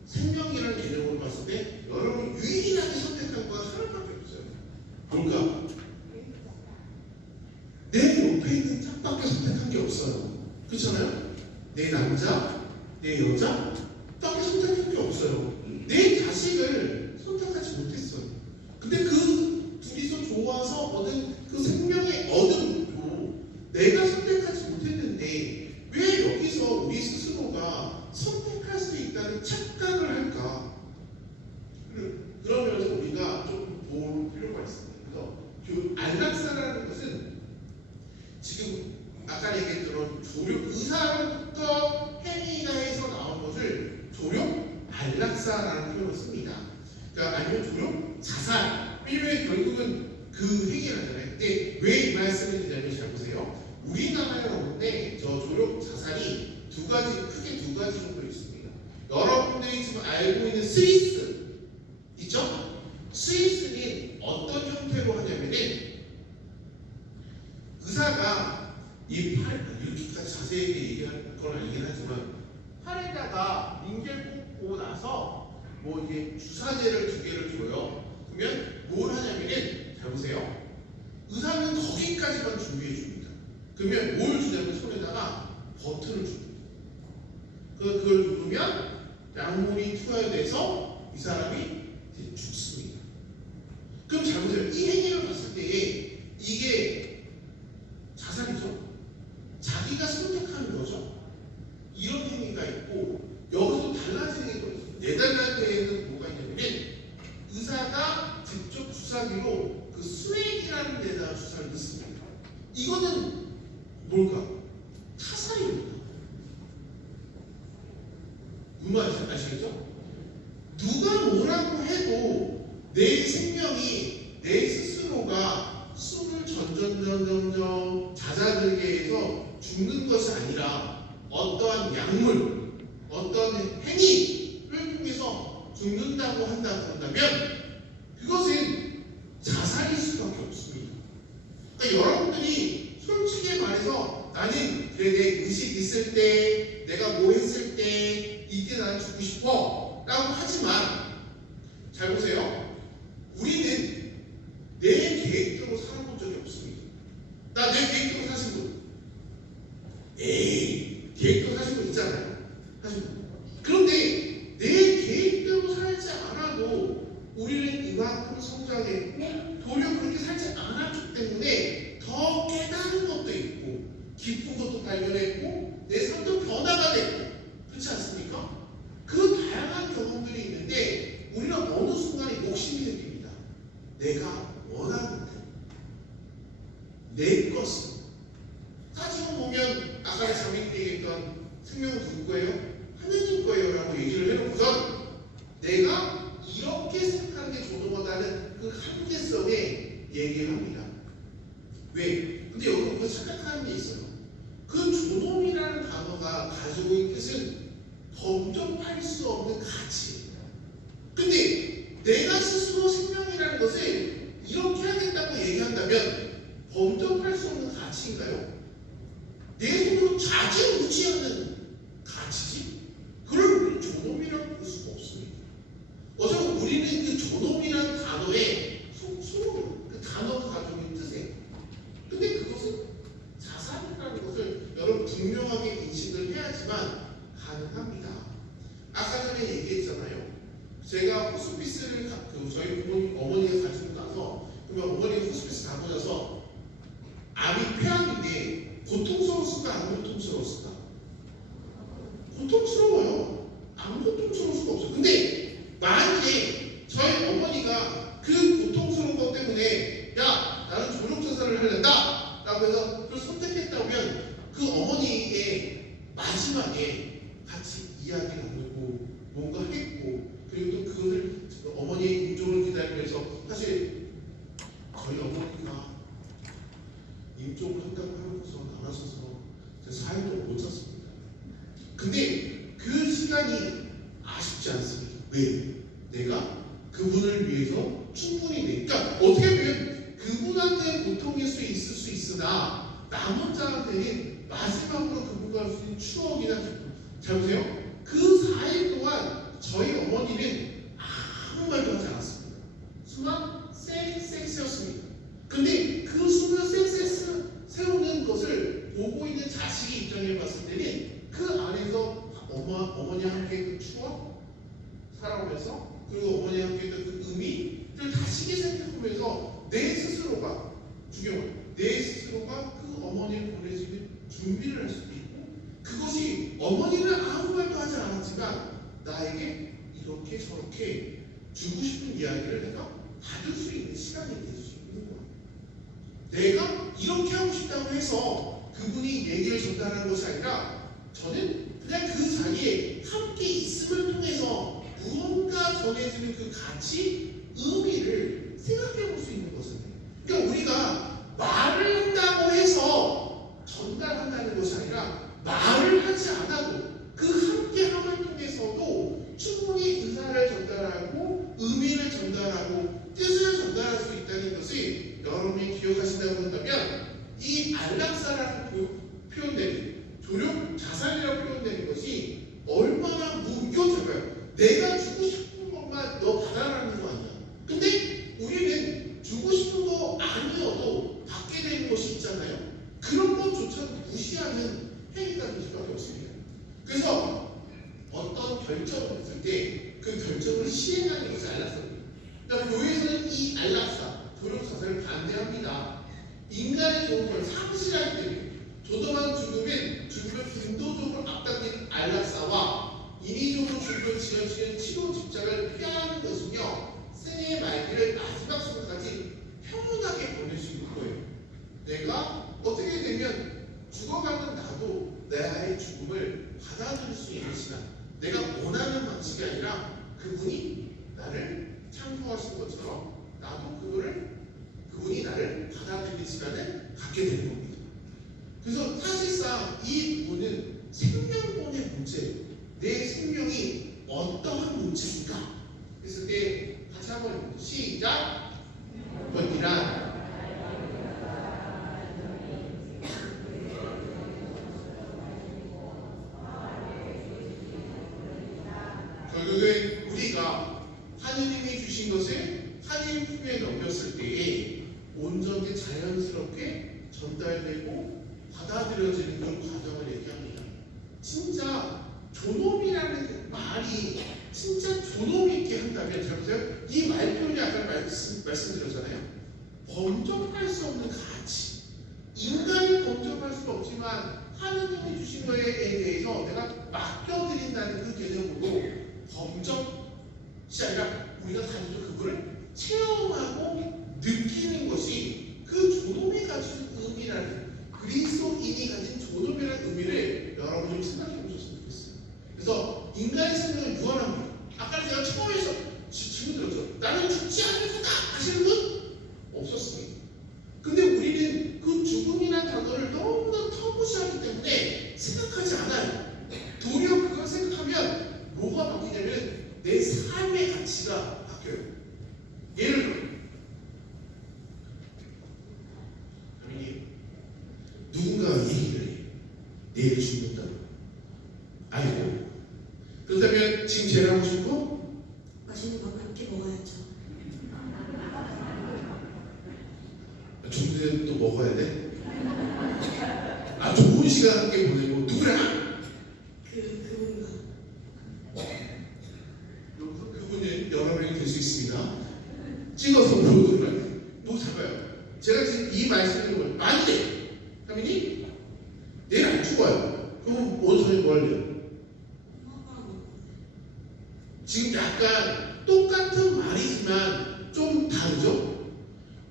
생명이라는 개념으로 봤을 때 여러분 유일하게 선택한 건 하나밖에 없어요. 뭘까? 내 옆에 있는 짝밖에 선택한 게 없어요. 그렇잖아요? 내 남자, 내 여자 밖에 선택한 게 없어요. 내 자식을 선택하지 못했어요. 근데 그 둘이서 좋아서 얻은 그 생명의 얻음도 내가 선택하지 못했는데 왜 여기서 우리 스스로가 선택할 수 있다는 착각을 할까? 그러면서 우리가 좀 볼 필요가 있습니다. 그래서 안락사라는 것은 지금 아까 얘기했던 조력 의사로부터 행위가에서 나온 것을 조력 안락사라는 표현을 씁니다. 그러니까 아니면 조력 자살. 왜냐면 결국은 그 행위를 하잖아요. 근데 왜 이 말씀을 드리냐면 잘 보세요. 우리나라에 없는데 저 조력 자살이 크게 두 가지 정도 있습니다. 여러분들이 지금 알고 있는 스위스 있죠? 스위스는 어떤 형태로 하냐면은 의사가 이 팔, 이렇게까지 자세하게 얘기할 건 아니긴 하지만 팔에다가 링겔 꽂고 나서 뭐 이게 주사제를 2개를 줘요. 그러면 뭘 하냐면은 잘 보세요. 의사는 거기까지만 준비해 줍니다. 그러면 뭘 주냐면 손에다가 버튼을 줍니다. 그걸 누르면 약물이 투하돼서 이 사람이 이제 죽습니다. 그럼 잘 보세요. 이 행위를 봤을 때 이게 자살이죠. 자기가 선택하는 거죠. 이런 행위가 있고 여기서 달라지는 게 또 있어요. 네덜란드에는 뭐가 있냐면 의사가 직접 주사기로 그 수액이라는 데다가 주사를 넣습니다. 이거는 뭘까? 타살입니다. 무슨 말인지 아시겠죠? 누가 뭐라고 해도 내 생명이 내 스스로가 숨을 점점 잦아들게 해서 죽는 것이 아니라 어떠한 약물, 어떠한 행위를 통해서 죽는다고 한다면 그것은 자살일 수밖에 없습니다. 그러니까 여러분들이 솔직히 말해서 나는 그래 내 의식 있을 때 내가 뭐 했을 때 이때 나는 죽고 싶어 라고 하지만 잘 보세요. 우리는 내 계획대로 살아본 적이 없습니다. 나 내 계획대로 사신 분 에이 계획대로 사신 분 있잖아요. 사신 분. 그런데 내 계획대로 살지 않아도 우리는 이만큼 성장했고 도리어 그렇게 살지 않았기 때문에 더 깨달은 것도 있고 기쁜 것도 발견했고 내 삶도 변화가 됐고 그렇지 않습니까? 그 다양한 경험들이 있는데 우리는 어느 순간에 욕심이 생깁니다. 내가 원하는 대로 내 것을 따지고 보면 아까 자매님이 얘기했던 생명은 누구 거예요? 하느님 거예요 라고 얘기를 해놓고선 내가 이렇게 생각하는 게 조동하다는 그 한계성에 얘기를 합니다. 왜? 근데 여러분 그 착각하는 게 있어요. 그 존엄이라는 단어가 가지고 있는 뜻은 범접할 수 없는 가치입니다. 근데 내가 스스로 생명이라는 것을 이렇게 하겠다고 얘기한다면 범접할 수 없는 가치인가요? 내 손으로 좌지우지하는 가치지? 그걸 우리는 존엄이라고 볼 수가 없습니다. 어차피 우리는 그 존엄이라는 단어의 그 단어가 가지고 있는 뜻이에요. 근데 그것은 자살이라는 것을 여러분 분명하게 인식을 해야지만 가능합니다. 아까 전에 얘기했잖아요. 제가 호스피스를 저희 부모님 어머니가 가지고 나서 그러면 어머니가 호스피스 가고 나서 암이 폐암인데 고통스러웠을까 안 고통스러웠을까? 고통스러워요. 안 고통스러울 수가 없어요. 근데 만약에 저희 어머니가 그 고통스러운 것 때문에 야 나는 조력자살을 하려다 라고 해서 그걸 선택했다면 그 어머니의 마지막에 같이 이야기 나누고 뭔가 했고 그리고 또 그것을 어머니의 임종을 기다리면서 사실 저희 어머니가 임종을 한다고 하고서 나가셔서 사회도 못 잤습니다. 근데 그 시간이 아쉽지 않습니다. 왜? 내가 그분을 위해서 충분히 그러니까 어떻게 보면 그분한테 고통일 수 있을 수 있으나 남은 자한테는 마지막으로 그분과 할 수 있는 추억이나 기쁨. 잘 보세요. 그 4일 동안 저희 어머니는 아무 말도 하지 않았습니다. 수만 쌩쌩세웠습니다. 근데 그 숨을 쌩쌩 세우는 것을 보고 있는 자식의 입장에 봤을 때는 그 안에서 어머니와 함께 그 추억 살아오면서 그리고 어머니와 함께 그 의미를 다시 생각하면서 내 스스로가 중요한 내 스스로가 그 어머니를 보낼 수 있는 준비를 할 수도 있고 그것이 어머니는 아무 말도 하지 않았지만 나에게 이렇게 저렇게 주고 싶은 이야기를 내가 받을 수 있는 시간이 될 수 있는 거야. 내가 이렇게 하고 싶다고 해서 그분이 얘기를 전달하는 것이 아니라 저는 그냥 그 자리에 함께 있음을 통해서 무언가 전해지는 그 가치, 의미를 생각해 볼 수 있는 것입니다. 그러니까 우리가 말을 한다고 해서 전달한다는 것이 아니라 말을 하지 않아도 그 함께함을 통해서도 충분히 의사를 전달하고 의미를 전달하고 뜻을 전달할 수 있다는 것을 여러분이 기억하신다고 한다면 이 안락사라는 생명이라는 것이 얼마나 무교잡아요. 내가 주고 싶은 것만 너 받아라는 거 아니야. 근데 우리는 주고 싶은 거 아니어도 받게 되는 것이 있잖아요. 그런 것조차도 무시하는 행위가 될 수밖에 없습니다. 그래서 어떤 결정을 했을 때 그 결정을 시행하는 것이 안락사입니다. 그러니까 교회에서는 이 안락사, 교육사사를 반대합니다. 인간의 좋은 걸 상실하기 때문에 조dom한 죽음은 죽음을 인도적으로 앞당기는 안락사와 인위적으로 죽음을 지어지는 치료 집착을 피하는 것은요, 생의 말기를 마지막 순간까지 평온하게 보낼 수 있는 거예요. 내가 어떻게 되면 죽어가는 나도 나의 죽음을 받아들일 수 있는 시간, 내가 원하는 방식이 아니라 그분이 나를 창조하신 것처럼 나도 그분이 나를 받아들이는 시간을 갖게 되는 겁니다. 그래서 사실상 이 부분은 생명론의 문제예요. 내 생명이 어떠한 문제인가 했을 때 같이 한번 시작. 번이란 결국엔 우리가 하느님이 주신 것을 하느님 품에 넘겼을 때에 온전히 자연스럽게 전달되고 받아들여지는 그런 과정을 얘기합니다. 진짜 존엄이라는 말이 진짜 존엄 있게 한다면, 잘 보세요. 이 말표현이 아까 말씀드렸잖아요. 범접할 수 없는 가치. 인간이 범접할 수 없지만 하느님이 주신 거에 대해서 내가 맡겨드린다는 그 개념으로 범접이 아니라 우리가 가지고 그거를 체험하고 느끼는 것이 그 존엄이 가진 의미라는, 그리스도인이 가진 존엄이라는 의미를 여러분이 생각해 보셨으면 좋겠어요. 그래서 인간의 생명은 유한합니다. 아까 제가 처음에서 질문 들었죠. 나는 죽지 않을 거다 하시는 분 없었습니다. 근데 우리는 그 죽음이라는 단어를 너무나 터무시하기 때문에 생각하지 않아요. 도리어 그걸 생각하면 뭐가 바뀌냐면 내 삶의 가치가 바뀌어요. 예를 들어 누군가가 얘기를 해. 내일 죽는다고. 아니고. 그렇다면 지금 제일 하고 싶고 맛있는 거 함께 먹어야죠. 죽는 또 먹어야 돼? 아, 좋은 시간 함께 보내고 누구랑? 그분과. 그분은 여러 명이 될 수 있습니다. 찍어서 보여드리면 너무 작아요. 제가 지금 이 말씀을 많이 돼. 하민이 내일 안 죽어요. 그럼 원선이 뭐 할래요? 지금 약간 똑같은 말이지만 좀 다르죠?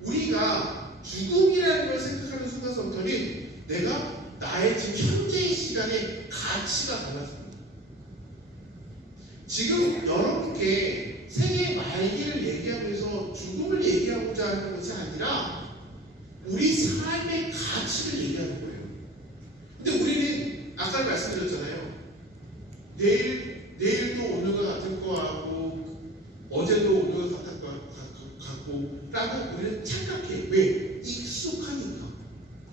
우리가 죽음이라는 걸 생각하는 순간부터는 내가 나의 지금 현재의 시간의 가치가 달라집니다. 지금 여러분께 생의 말기를 얘기하면서 죽음을 얘기하고자 하는 것이 아니라 우리 삶의 가치를 얘기하는 거예요. 근데 우리는 아까 말씀드렸잖아요. 내일도 오늘과 같을 거 같고 어제도 오늘과 같을 거 같고 라고 우리는 착각해. 왜? 익숙하니까.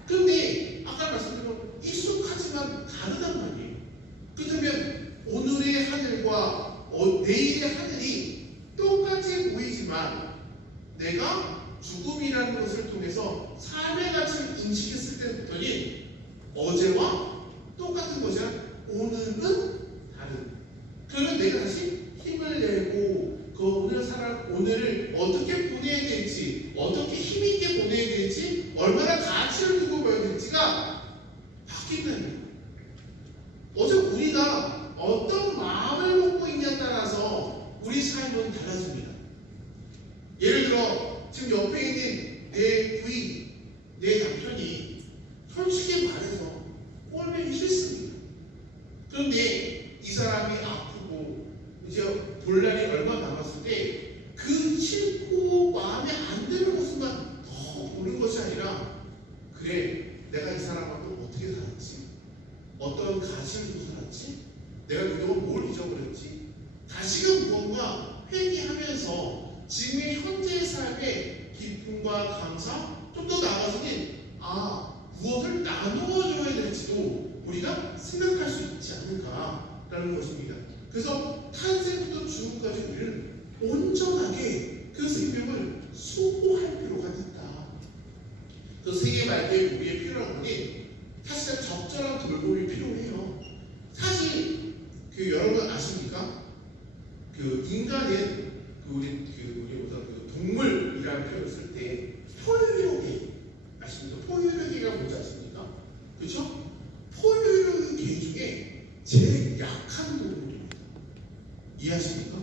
근데 아까 말씀드린 익숙하지만 다르단 말이에요. 그렇다면 오늘의 하늘과 내일의 하늘이 똑같이 보이지만 내가 죽음이라는 것을 통해서 삶의 가치를 인식했을 때부터는 어제와 똑같은 것이라 오늘은 다른. 그러면 내가 다시 힘을 내고 오늘을 어떻게 보내야 될지, 어떻게 힘있게 보내야 될지, 얼마나 가치를 두고 봐야 될지가 바뀐다는 거예요. 어제 우리가 어떤 마음을 먹고 있냐에 따라서 우리 삶은 달라집니다. 예를 들어 지금 옆에 있는 내 부인, 내 남편이 솔직히 말해서 꼴보기 싫습니다. 그런데 이 사람이 아프고 이제 볼 날이 얼마 남았을 때 그 싫고 마음에 안 드는 모습만 더 보는 것이 아니라, 그래 내가 이 사람하고 어떻게 살았지? 어떤 가치를 두고 살았지? 내가 그동안 뭘 잊어버렸지? 다시금 무언가 회개하면서 지금의 현재의 삶의 기쁨과 감사, 좀 더 나아가서는 무엇을 나누어줘야 될지도 것도 우리가 생각할 수 있지 않을까라는 것입니다. 그래서 탄생부터 죽음까지 우리는 온전하게 그 생명을 수호할 필요가 있다. 그 세계 말기에 우리의 필요한 것이 사실 적절한 돌봄이 필요해요. 사실 여러분 아십니까? 인간은 우리 우선 동물이라는 표현을 쓸 때 포유류계 아십니까? 포유류계가 뭔지 아십니까? 그렇죠? 포유류계 중에 제일 약한 동물입니다. 이해하십니까?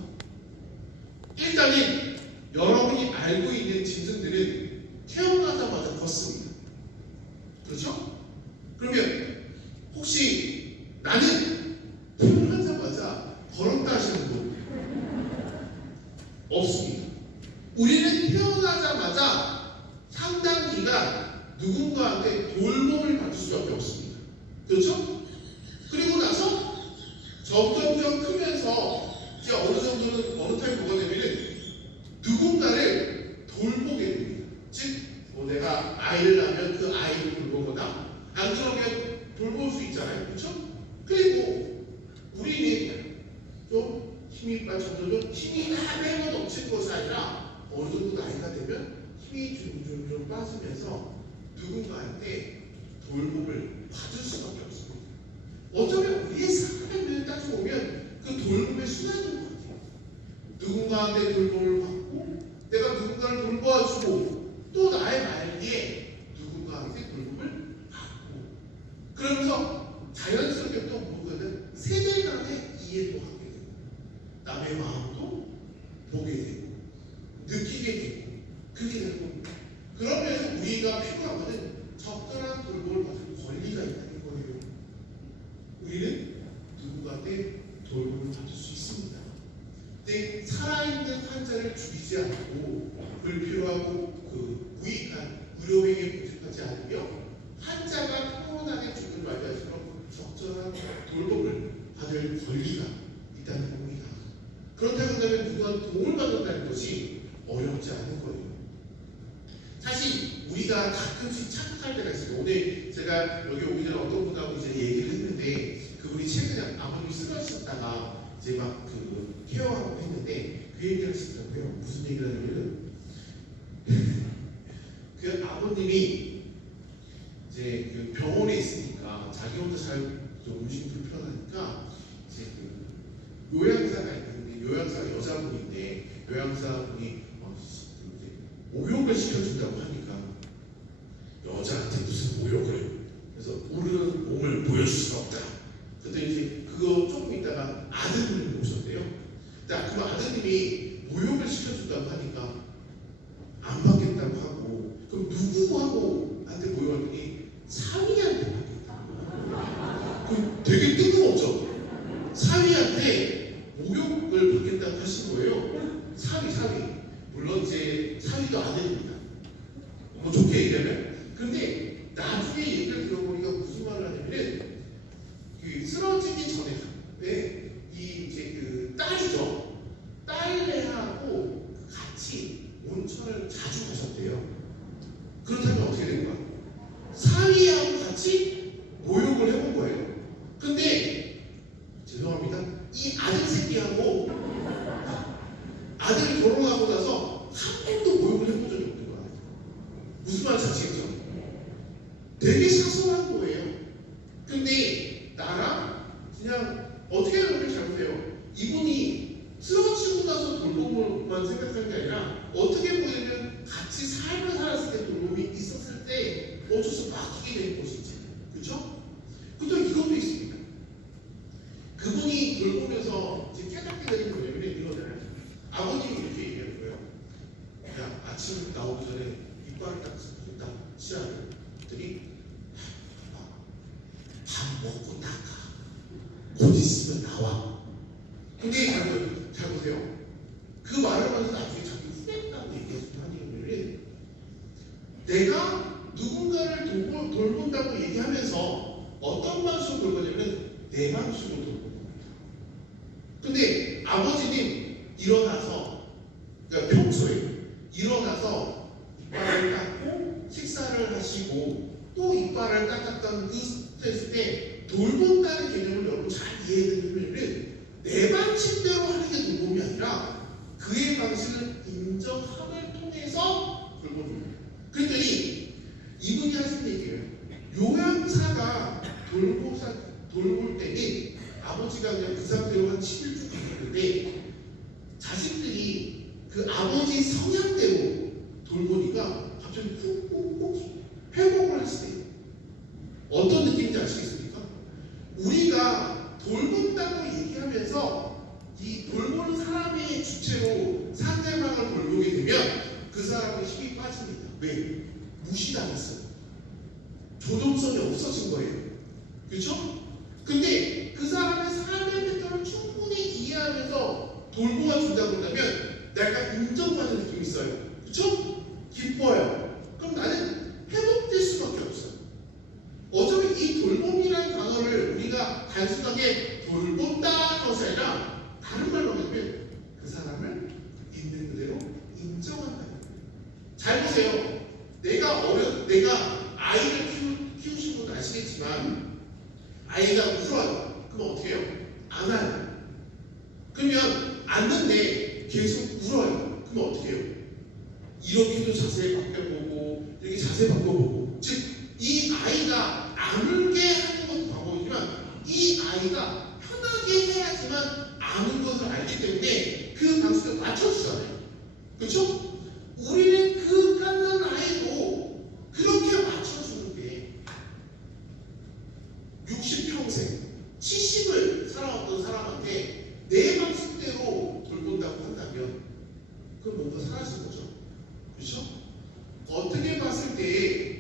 일단은 여러분이 알고 있는 짐승들은 태어나자마자 걷습니다. 그렇죠? 그러면 혹시 나는 태어나자마자 걸었다 하시는 분 없습니다. 우리는 태어나자마자 상당 기간 누군가한테 돌봄을 받을 수밖에 없습니다. 그렇죠? 그리고 나서 점점점 크면서 이제 어느 정도는 어느 타입 뭐가 되면은 누군가를 돌보게 됩니다. 즉, 내가 아이를 낳으면 그 아이를 돌보거나 안 그러면 돌볼 수 있잖아요. 그렇죠? 그리고 우리는 좀 힘이 점점 힘이 한해가 넘칠 것이 아니라 어느 정도 나이가 되면 힘이 좀 빠지면서 누군가한테 돌봄을 받을 수밖에 없습니다. 어쩌면 우리의 삶을 따지고 보면 그 돌봄의 순환인 것 같아요. 누군가한테 돌봄을 받고 내가 누군가를 돌봐주고 또 나의 말기에 누군가한테 돌봄을 받고 그러면서 자연스럽게 또 모르거든 세대 간의 이해도 하게 되고 남의 마음도 보게 되고 느끼게 되고 그렇게 되는 겁니다. 그런 면에서 우리가 필요한 것은 적절한 돌봄을 받을 권리가 있다는 거예요. 우리는 누군가한테 돌봄을 받을 수 있습니다. 근데 살아있는 환자를 죽이지 않고 불필요하고 무익한 의료비용에 부족하지 않으며 환자가 평온하게 죽음을 맞이할수록 적절한 돌봄을 받을 권리가 있다는 겁니다. 그렇다고 한다면 누구한테 도움을 받는다는 것이 어렵지 않은 거예요. 사실 우리가 가끔씩 착각할 때가 있어요. 오늘 제가 여기 오기 전에 어떤 분하고 이제 얘기를 했는데 그분이 최근에 아버님이 쓰러지셨다가 이제 막 케어하고 했는데 그 얘기를 하시더라고요. 무슨 얘기를 하냐면 그 아버님이 이제 병원에 있으니까 자기 혼자 잘 음식 불편하니까 이제 요양사가 있는데 요양사가 여자분인데 요양사분이 모욕을 시켜준다고 하니까 여자한테 무슨 모욕을 그래서 모르는 몸을 보여줄 수가 없다. 그때 이제 그거 조금 있다가 아드님을 모셨대요. 근데 그 아드님이 모욕을 시켜준다고 하니까 안 받겠다고 하고 그럼 누구하고 한테 모욕하더니 사위한테 받겠다. 그럼 되게 뜬금없죠. 사위한테 모욕을 받겠다고 하신 거예요. 사위. 물론 이제 사위도 아들입니다. 뭐 좋게 얘기하면. 근데 나중에 얘기를 들어보니까 무슨 말을 하냐면은 쓰러지기 전에 이제 딸이죠. 딸내하고 같이 온천을 자주 가셨대요. 그렇다면 어떻게 된 거야? 사위하고 같이 모욕을 해본 거예요. 근데 죄송합니다. 이 아들 새끼하고 아들이 결혼하고 나서 한 번도 모욕을 해본 적이 없는 거야. 무슨 말인지 아시겠죠? 되게 사소한 거예요. 근데 나랑 그냥 어떻게 보면 잘못해요. 이분이 쓰러지고 나서 돌봄을만 생각하는 게 아니라 어떻게 보면 같이 삶을 살았을 때 돌봄이 있었을 때 어쩔 수 없이 바뀌게 되는 것이지. 그렇죠? 또 이것도 있습니다. 그분이 돌보면서 이제 깨닫게 되는 거냐면 이거잖아요. 아버님이 이렇게 얘기하는 거예요. 야, 아침 나오기 전에 이빨을 딱 치아를 했더니 밥 먹고 나가. 곧 있으면 나와. 근데 잘 보세요. 그 말을 하면서 나중에 자기 후회했다고 얘기하는 내가 누군가를 돌본다고 얘기하면서 어떤 방식으로 돌보냐면 내 방식으로 돌보는 겁니다. 근데 아버지는 일어나서 그러니까 평소에 일어나서 이빨을 닦고 식사를 하시고 또 이빨을 닦았던 그 했을 때 돌본다는 개념을 여러분 잘 이해해드리면 내 방식대로 하는 게 돌봄이 아니라 그의 방식을 인정함을 통해서 돌보는 거예요. 그랬더니 이분이 하신 얘기예요. 요양사가 돌볼 때는 아버지가 그냥 그 상태로 한 10일 쭉 갔는데 자식들이 그 아버지 성향대로 돌보니까 갑자기 푹푹푹 회복을 하시대요. 어떤 느낌인지 아시겠습니까? 우리가 돌본다고 얘기하면서 이 돌보는 사람이 주체로 상대방을 돌보게 되면 그 사람은 힘이 빠집니다. 왜? 무시당했어요. 조동성이 없어진 거예요. 그렇죠? 근데 그 사람의 삶의 패턴을 충분히 이해하면서 돌보아 준다고 그런다면 약간 인정받는 느낌이 있어요. 그렇죠? 기뻐요. 그럼 나는 회복될 수밖에 없어요. 어차피 이 돌봄이라는 단어를 우리가 단순하게 돌본다 하는 것이 아니라 다른 말로 하면 그 사람을 있는 그대로 인정한다는 거예요. 잘 보세요. 내가 아이를 키우신 분도 아시겠지만 아이가 울어요. 그럼 어떻게 해요? 안아요. 그러면 안는데 계속 울어요. 그럼 어떻게 해요? 이렇게도 자세 바꿔보고 이렇게 자세 바꿔보고 즉 이 아이가 안 울게 하는 것도 방법이지만 이 아이가 편하게 해야지만 아는 것을 알기 때문에 그 방식을 맞춰주잖아요. 그렇죠? 우리는 그 깎는 아이도 그렇게 맞춰주는데 60평생 70을 살아왔던 사람한테 내 방식대로 돌본다고 한다면 그건 뭔가 사라진 거죠. 그렇죠? 어떻게 봤을 때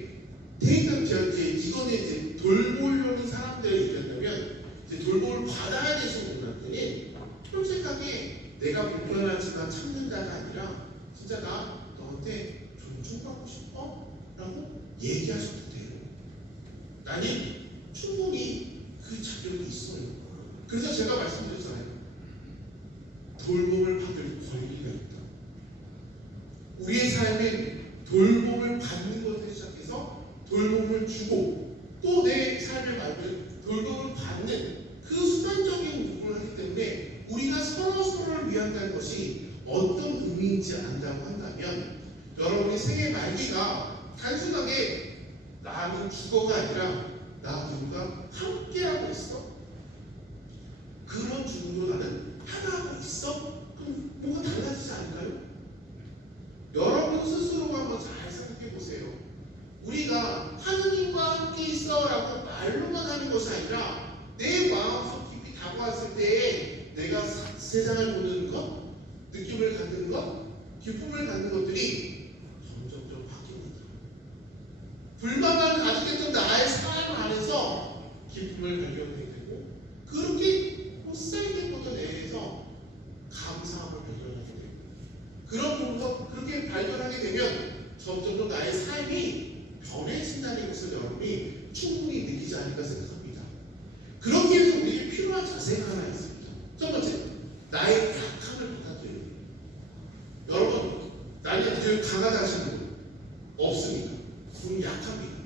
이거는 이제 돌보려는 사람들을 얘기한다면 돌봄을 받아야 되시는 분한테는 솔직하게 내가 불편하지만 참는다가 아니라 진짜 나 너한테 존중받고 싶어? 라고 얘기하셔도 돼요. 나는 충분히 그 자격이 있어요. 그래서 제가 말씀드렸잖아요. 돌봄을 받을 권리가 있다. 우리의 삶은 돌봄을 받는 것에 시작해서 돌봄을 주고 또 내 삶의 말은 돌봄을 받는 그 수단적인 부분을 하기 때문에 우리가 서로서로를 위한다는 것이 어떤 의미인지 안다고 한다면 여러분의 생애 말기가 단순하게 나는 죽어가 아니라 나 누군가 함께하고 있어. 그런 죽음도 나는 하나하고 있어. 그럼 뭔가 달라지지 않을까요? 여러분 스스로가 한번 잘 생각해 보세요. 우리가 하느님과 함께 있어 라고 말로만 하는 것이 아니라 내 마음속 깊이 다가왔을 때 내가 세상을 보는 것, 느낌을 갖는 것, 기쁨을 갖는 것들이 점점점 바뀝니다. 불만만 가지겠던 나의 삶 안에서 기쁨을 발견하게 되고 그렇게 못살게 보던 애에서 감사함을 발견하게 되고 그런 부분을 그렇게 발견하게 되면 점점 더 나의 삶이 변해진다는 것을 여러분이 충분히 느끼지 않을까 생각합니다. 그러기 위해서 우리에게 필요한 자세가 하나 있습니다. 첫 번째, 나의 약함을 받아들여야 돼요. 여러분, 나는 늘 강하다신 분 없습니다. 우리는 약합니다.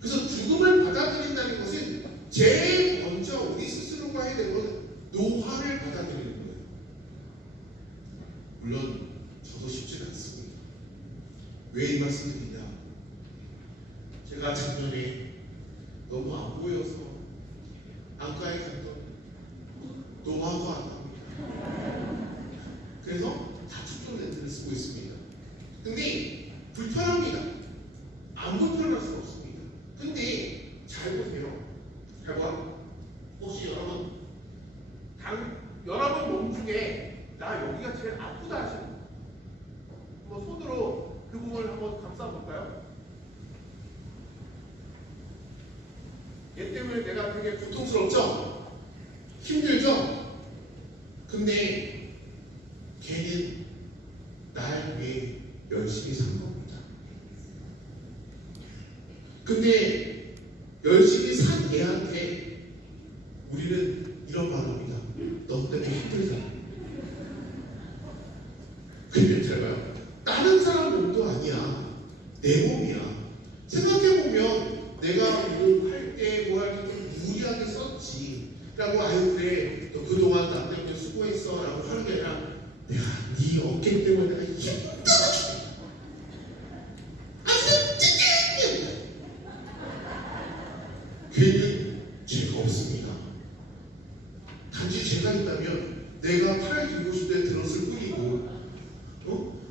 그래서 죽음을 받아들인다는 것은 제일 먼저 우리 스스로가 해야 되는 것은 노화를 받아들이는 거예요. 물론 저도 쉽지 않습니다. 왜 이 말씀을 드리냐? 제가 작년에 너무 안 보여서 안과에 갔더니 노화가 안 납니다. 그래서 다축적 렌즈를 쓰고 있습니다. 근데 불편합니다. 안 불편할 수 없습니다. 근데 잘 보세요. 잘 봐. 혹시 여러분 몸 중에 나 여기가 제일 아프다 하시는 분? 한번 손으로 그 부분을 한번 감싸볼까요? 얘 때문에 내가 되게 고통스럽죠? 힘들죠? 근데 걔는 날 위해 열심히 산 겁니다. 근데 열심히 산 애한테 우리는 이런 말을 합니다. 너 때문에 힘들다. 근데 제가요, 다른 사람 몸도 아니야. 내 몸이야. 생각해보면 내가 뭐 할 때 뭐 할 때 좀 무리하게 썼지 라고 아유 그래 너 그동안 나 때문에 수고했어 라고 하는 게 아니라 내가 네 어깨 때문에 내가 힘들어 아주 찌릿해 괜히 죄가 없습니다. 단지 죄가 있다면 내가 팔을 들고 싶을 때 들었을 뿐이고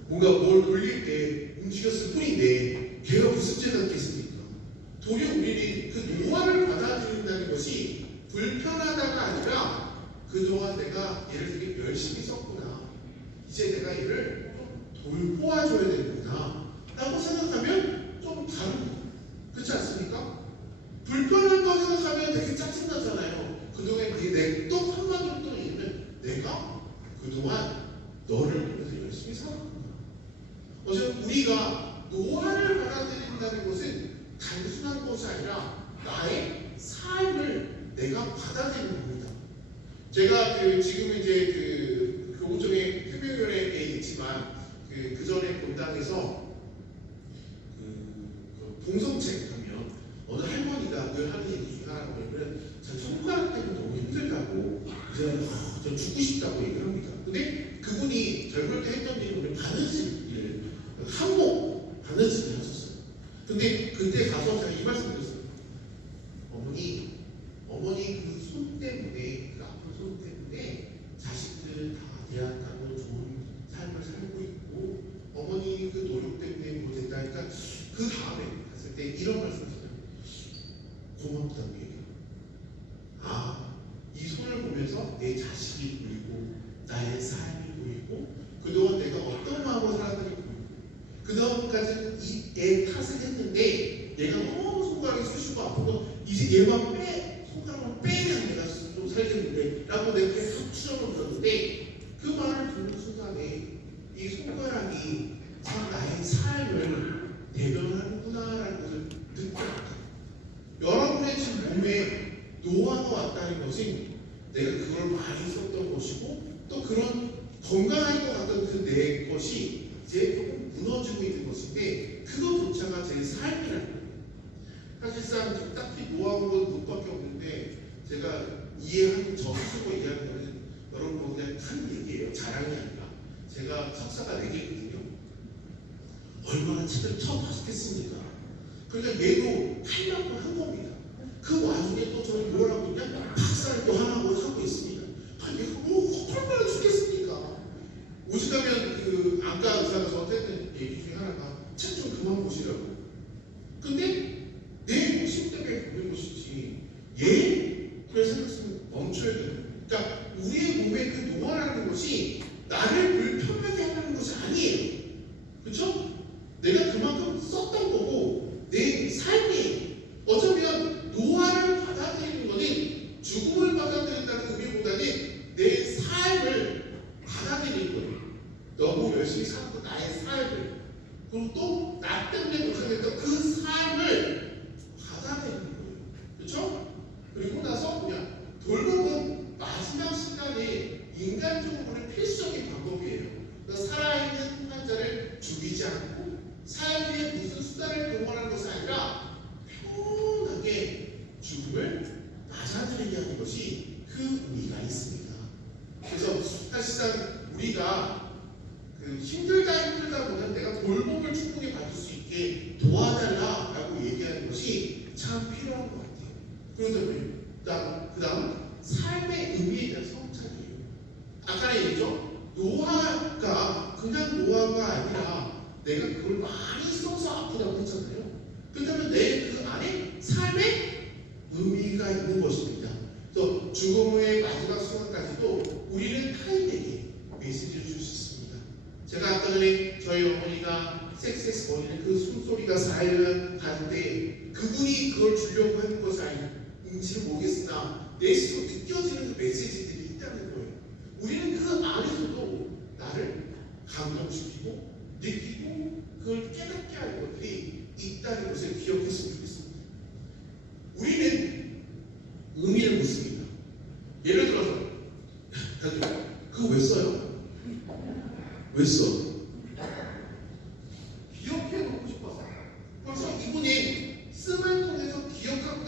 뭔가 뭘 돌릴 때 움직였을 뿐인데 걔가 무슨 죄가 있겠습니까? 도리어 우리는 그 노화를 받아들인다는 것이 불편하다가 아니라 그동안 내가 얘를 되게 열심히 썼구나 이제 내가 얘를 좀 돌보아줘야 되는구나 라고 생각하면 좀 다르고 그렇지 않습니까? 불편한 거 생각하면 되게 짜증나잖아요. 그동안 또 한마디로 또 얘기하면 내가 그동안 너를 위해서 열심히 살았구나. 어쨌든 우리가 노화를 받아들인다는 것은 단순한 것이 아니라 나의 삶을 내가 받아들이는 겁니다. 제가 지금 이제 교구청의 휴명위원회에 있지만 그 전에 본당에서 동성책 하면 어느 할머니가 늘 하는 얘기 중에 하나가 뭐냐면 자기 손가락 때문에 너무 힘들다고 이제는 저 죽고 싶다고 얘기를 합니다. 근데 그분이 젊을 때 했던 일은 바느질을 한복 바느질을 하셨어요. 근데 그때 가서 제가 이 말씀 드렸어요. 어머니 그 손 때문에 그 아픈 손 때문에 자식들 다 대학 가고 좋은 삶을 살고 있고 어머니 그 노력 때문에 뭐 됐다니까 그 다음에 갔을 때 이런 말씀 드렸어요. 고맙다고 얘기해요. 이 손을 보면서 내 자식이 보이고 나의 삶이 보이고 그동안 내가 어떤 마음으로 살았는지 보이고 그 다음까지는 이 애 탓을 했는데 얘가 너무 손가락이 쑤시고 아프고 이제 얘만 손가락만 빼면 내가 좀 살겠는데 라고 내가 확 추정을 그 말을 듣는 순간에 이 손가락이 참 나의 삶을 대변하는구나라는 것을 느꼈어요. 여러분의 지금 몸에 노화가 왔다는 것은 내가 그걸 많이 썼던 것이고 또 그런 건강할 것 같던 그 내 것이 이제 조금 무너지고 있는 것인데 그것조차가 제 삶이라는 거예요. 사실상 딱히 노하우는 것 밖에 없는데 제가 이해하는 저 스스로 이해하는 것은 여러분 뭐 그냥 큰 얘기예요. 자랑이 아니라 제가 석사가 4개거든요. 얼마나 책을 처봤겠습니까? 그러니까 얘도 하려고 한 겁니다. 그 와중에 또 저는 뭘 하고 있냐? 박사를 또 하나 하고 있습니다. 얘가 뭐 얼마나 죽겠습니까? 오직하면 안과 의사가 저한테 했던 얘기 중에 하나가 책 좀 그만 보시라고. 근데 내 욕심 때문에 보는 것이지 그래서 멈춰야 돼요. 그러니까 우리의 몸의 그 노화라는 것이 나를 불편하게 하는 것이 아니에요. 그렇죠? 내가 그만큼 썼던 거고 내 삶이 어쩌면 노화를 받아들이는 것은 죽음을 받아들인다는 의미보다는 내 삶을 받아들이는 거예요. 너무 열심히 살았고 나의 삶을 그리고 또 나 때문에 못하겠던 그 삶을 받아들이는 거예요. 그렇죠? 그리고 나서 그냥 돌봄은 마지막 시간에 인간적으로는 필수적인 방법이에요. 그러니까 살아있는 환자를 죽이지 않고 삶에 무슨 수단을 동원하는 것이 아니라 편하게 죽음을 맞아들이게 하는 것이 그 의미가 있습니다. 그래서 사실상 우리가 힘들다보다는 내가 돌봄을 충분히 받을 수 있게 도와달라라고 얘기하는 것이 참 필요한 것 같아요. 그 다음 삶의 의미에 대한 성찰이에요. 아까 얘기했죠. 노화가 그냥 노화가 아니라 내가 그걸 많이 써서 아프다고 했잖아요. 그렇다면 내 그 안에 삶의 의미가 있는 것입니다. 그래서 죽음의 마지막 순간까지도 우리는 타인에게 메시지를 줄 수 있습니다. 제가 아까 전에 저희 어머니가 섹스 거리는 그 숨소리가 사이를 가는데 그분이 그걸 주려고 하는 것이 아닌지는 모르겠으나 내 스스로 느껴지는 그 메시지들이 있다는 거예요. 우리는 그 안에서도 나를 감동시키고 느끼고 그걸 깨닫게 하는 것들이 있다는 것을 기억했으면 좋겠습니다. 우리는 의미를 묻습니다. 예를 들어서 그거 왜 써요? 왜 써? 기억해 놓고 싶어서. 그래서 이분이 씀을 통해서 기억하고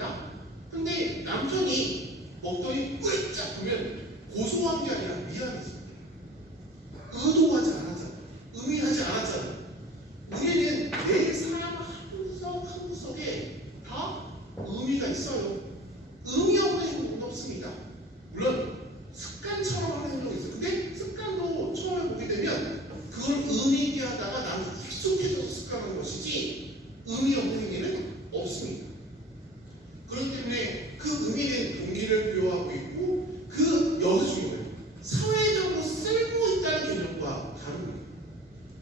없습니다. 근데 남편이 먹더니 꿀짝 보면 고소한 게 아니라 미안해집니다. 의도하지 않았잖아. 의미하지 않았잖아. 우리는 내 삶 한 구석에 다 의미가 있어요. 의미 없는 행동은 없습니다. 물론 습관처럼 하는 행동이 있어요. 근데 습관도 처음에 보게 되면 그걸 의미 있게 하다가 나는 익숙해져서 습관하는 것이지 의미 없는 행위는 없습니다. 그렇기 때문에 그 의미는 동기를 부여하고 있고 여기서 중요해요. 사회적으로 쓸모 있다는 개념과 다른 거예요.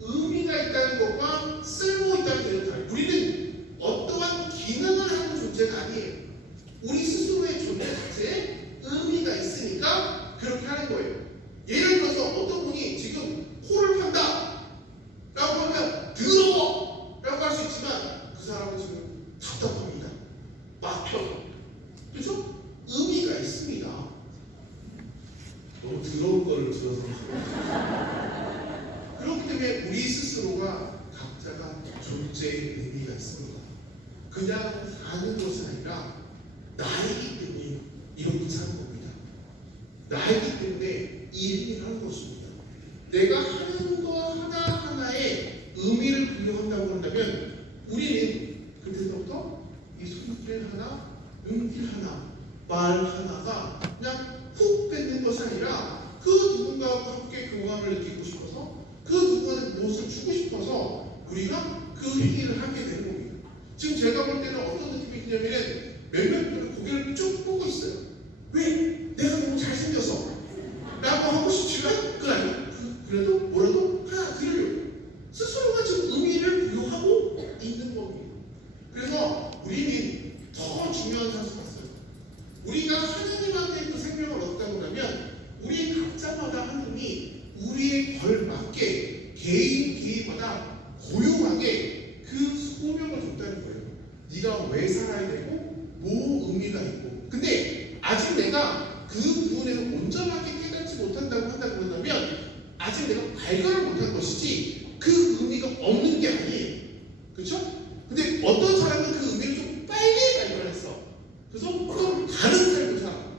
의미가 있다는 것과 쓸모 있다는 개념이 다르요. 우리는 어떠한 기능을 하는 존재가 아니에요. 우리 스스로의 존재 자체에 의미가 있으니까 그렇게 하는 거예요. 예를 들어서 어떤 분이 지금 코를 판다 라고 하면 더러워 라고 할 수 있지만 그 사람은 지금 답답합니다. 막혀서. 그렇죠? 의미가 있습니다. 너무 더러운 거를 들어서 그렇기 때문에 우리 스스로가 각자가 존재의 의미가 있습니다. 그냥 사는 것이 아니라 나이기 때문에 이렇게 사는 겁니다. 나이기 때문에 일을 하는 것입니다. 내가 하는 거 하나하나에 의미를 부여한다고 한다면 우리는 그때부터 이 손길 하나, 눈길 하나, 말 하나가 그냥 훅 뱉는 것이 아니라 그 누군가와 함께 교감을 느끼고 싶어서 그 누구한테 무엇을 주고 싶어서 우리가 그 행위를 하게 되는 겁니다. 지금 제가 볼 때는 어떤 느낌이 드냐면 몇몇 분은 고개를 쭉 보고 있어요. 왜? 내가 너무 잘생겨서 라고 하고 싶지만 그건 아니에요. 그래도 뭐라도 하나 드리려고 스스로가 지금 의미를 부여하고 있는 겁니다. 그래서 우리는 더 중요한 사실이 있어요. 우리가 하나님한테 그 생명을 얻다고 하면 우리 각자마다 하나님이 우리의 걸맞게 개인마다 고유하게 그 소명을 줬다는 거예요. 네가 왜 살아야 되고 뭐 의미가 있고. 근데 아직 내가 그 부분에서 온전하게 깨닫지 못한다고 한다면 아직 내가 발견을 못한 것이지 그 의미가 없는 게 아니에요. 그렇죠? 근데 어떤 사람은 그 의미를 좀 빨리 발견했어. 그래서 좀 다른 삶을 살아.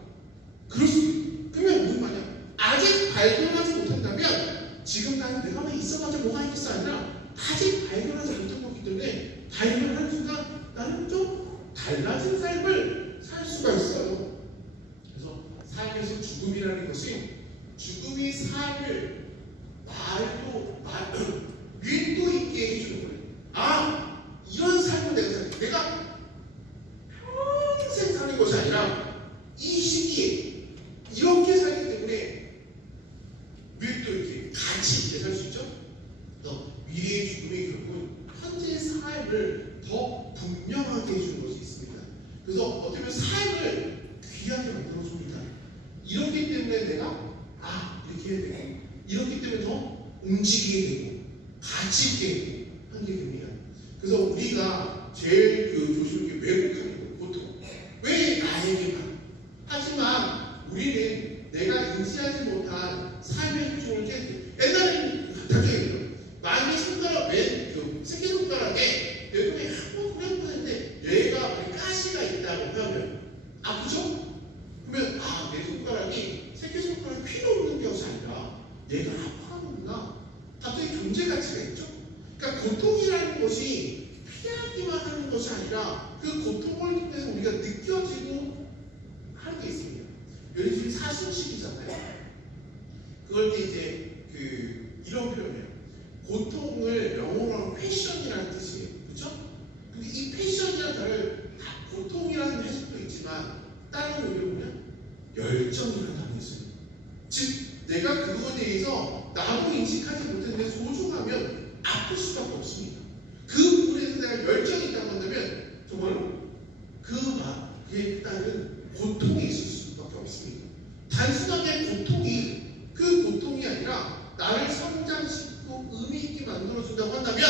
그럴 수 있어요. 그러면 무슨 말이야? 아직 발견하지 못한다면 지금 내가 왜 있어봤자 뭐가 있겠어 아니라 아직 발견하지 못한 거기 때문에 발견하는 순간 나는 좀 달라진 삶을 살 수가 있어요. 그래서 삶에서 죽음이라는 것이 죽음이 삶을 윈도 있게 해주는 거예요. 아, 이런 삶을 내가 살게. 내가 평생 사는 것이 아니라 이 시기에 이렇게 살기 때문에 윈도 있게 가치 있게 살 수 있죠. 그래서 미래의 죽음이 결국은 현재의 삶을 더 분명하게 해주는 것이 있습니다. 그래서 어떻게 보면 삶을 귀하게 만들어줍니다. 이렇기 때문에 내가 이렇게 해야 되고 이렇기 때문에 더 움직이게 되고 가치 있게 하게 됩니다. 그래서 우리가 제일 조심하게 왜곡하는 거예요. 보통 왜 나에게만 하지만 우리는 내가 인지하지 못한 삶의 행동을 깨는 옛날에는 단정해요. 만약에 손가락 새끼손가락에 여기 한번 후려보는데 얘가 가시가 있다고 하면 아프죠? 그러면 내 손가락이 새끼손가락이 필요 없는 것이 아니라 얘가 아파하는구나. 갑자기 존재 가치가 있죠? 그러니까 고통이라는 것이 피하기만 하는 것이 아니라 그 고통을 통해서 우리가 느껴지고 하는 게 있습니다. 여기 지금 사순식이잖아요. 그걸 때 이제 이런 표현이에요. 고통을 영어로 하면 패션이라는 뜻이에요. 그렇죠? 근데 이 패션이라는 단어를 고통이라는 해석도 있지만 다른 의미로 보면 열정이라는 단어가 있어요. 즉 내가 그거에 대해서 나도 인식하지 못했는데 소중하면 아플 수밖에 없습니다. 그 부분에서 내가 열정이 있다고 한다면 정말로 그에 따른 고통이 있을 수밖에 없습니다. 단순하게 그 고통이 아니라 나를 성장시키고 의미 있게 만들어준다고 한다면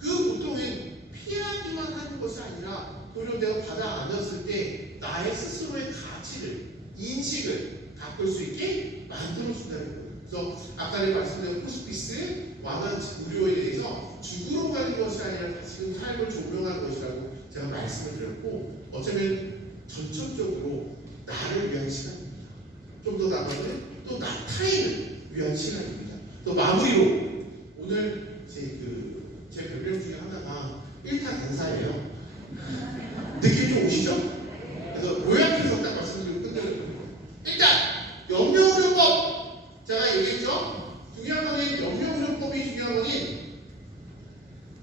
그 고통은 피하기만 하는 것이 아니라 오히려 내가 받아 안았을 때 나의 스스로의 가치를 인식을 바꿀 수 있게 만들어준다는 거예요. 그래서 아까 내가 말씀드린 호스피스 완화무료에 대해서 죽으러 가는 것이 아니라 다시금 삶을 조명하는 것이라고 제가 말씀을 드렸고 어쩌면 전적으로 나를 위한 시간입니다. 좀 더 나가면 또 나 타인을 위한 시간입니다. 또 마무리로 오늘 제 별명 중에 하나가 1타 단사예요. 느낌 좀 오시죠? 그래서 요약해서 딱 말씀드리고 끝내는 거예요. 일단 영명의료법 제가 얘기했죠? 중요한 거는 영명의료법이 중요한 거는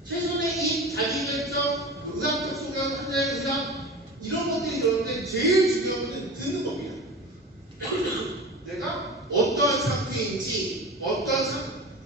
최선의 이 자기결정, 의학적 소견, 환자의 의학 이런 것들이 그런데 제일 중요한 거는 듣는 겁니다. 내가 어떤 상태인지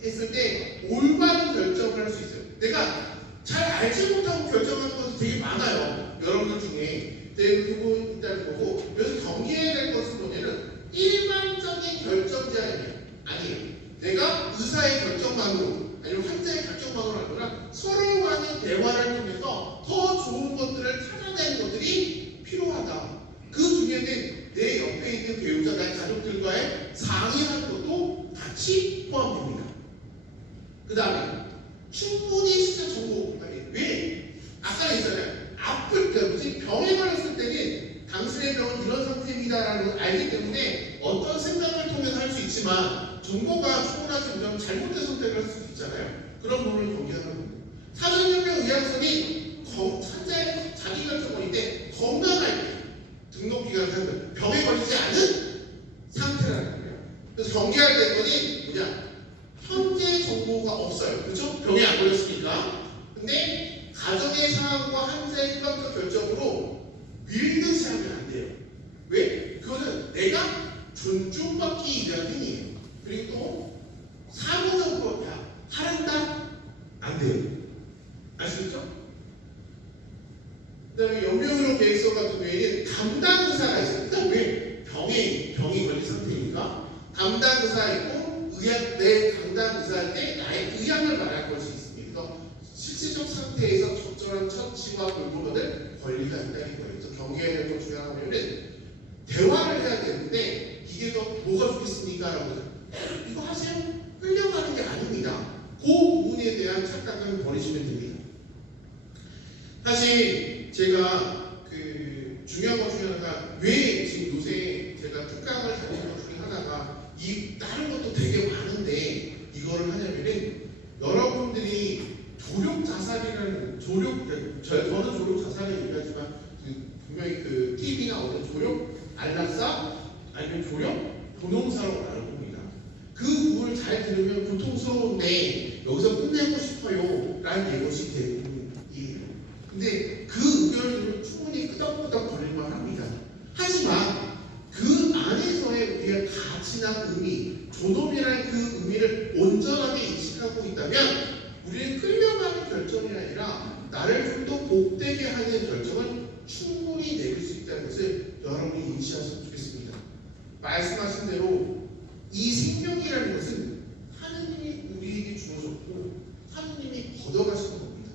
했을 때 올바른 결정을 할 수 있어요. 내가 잘 알지 못하고 결정하는 것이 되게 많아요. 여러분들 중에 그거 있다는 거고 그래서 경계해야 될 것은 뭐냐면 일반적인 결정자예요. 아니에요. 내가 의사의 결정만으로 아니면 환자의 결정만으로 아니라 서로 간의 대화를 통해서 더 좋은 것들을 찾아내는 것들이 필요하다. 그 중에는 내 옆에 있는 배우자, 나의 가족들과의 상의하는 것도 같이 포함됩니다. 그 다음에 충분히 진짜 정보, 왜? 아까 얘기했잖아요. 병에 걸렸을 때는 당신의 병은 이런 상태입니다라는 걸 알기 때문에 어떤 생각을 통해서 할 수 있지만 정보가 충분하지 못하면 잘못된 선택을 할 수도 있잖아요. 그런 부분을 경계하는 겁니다. 사전협력 의학선이 환자의 자기결정권인데 건강할 때 등록기간 상태, 병에 걸리지 않은 상태라는 거예요. 그래서 경계해야 되는 거는 뭐냐? 현재 정보가 없어요. 그렇죠? 병에 안 걸렸으니까. 근데 가정의 상황과 환자의 일방적 결정으로 밀듯이 하면 안 돼요. 왜? 그거는 내가 존중받기 위한 행위예요. 그리고 또 사고적으로 하란다? 안 돼요. 아시겠죠? 그 다음에 영명의료 계획서 같은 경우에는 담당 의사가 있어요. 일단 왜? 병이 걸린 상태니까 담당 의사 있고 내 담당 의사한테 나의 의향을 말할 것이 있습니다. 그래서 실질적 상태에서 적절한 처치와 돌보면은 권리가 있다는 거예요. 그래서 경계해야 될 것 중에 하나는 대화를 해야 되는데 이게 더 뭐가 좋겠습니까? 라고 이거 하세요. 끌려가는 게 아닙니다. 그 부분에 대한 착각은 버리시면 됩니다. 사실 제가 중요한 것 중에 하나가 왜 지금 요새 제가 특강을 다니는 것 중에 하나가 다른 것도 되게 많은데 이거를 하냐면은 여러분들이 조력 자살이라는 저는 조력 자살을 얘기하지만 분명히 TV나 어떤 조력 안락사 아니면 조력 분홍사라고 나눌 겁니다. 그 부분을 잘 들으면 고통스러운데 여기서 끝내고 싶어요 라는 것이 대부분이에요. 근데 그 의견을 충분히 끄덕끄덕 거릴만 합니다. 하지만 그 안에서의 우리의 가치나 의미, 존엄이라는 그 의미를 온전하게 인식하고 있다면 우리는 끌려가는 결정이 아니라 나를 좀 더 복되게 하는 결정을 충분히 내릴 수 있다는 것을 여러분이 인지하셨으면 좋겠습니다. 말씀하신 대로 이 생명이라는 것은 하느님이 우리에게 주어졌고 하느님이 걷어가시는 겁니다.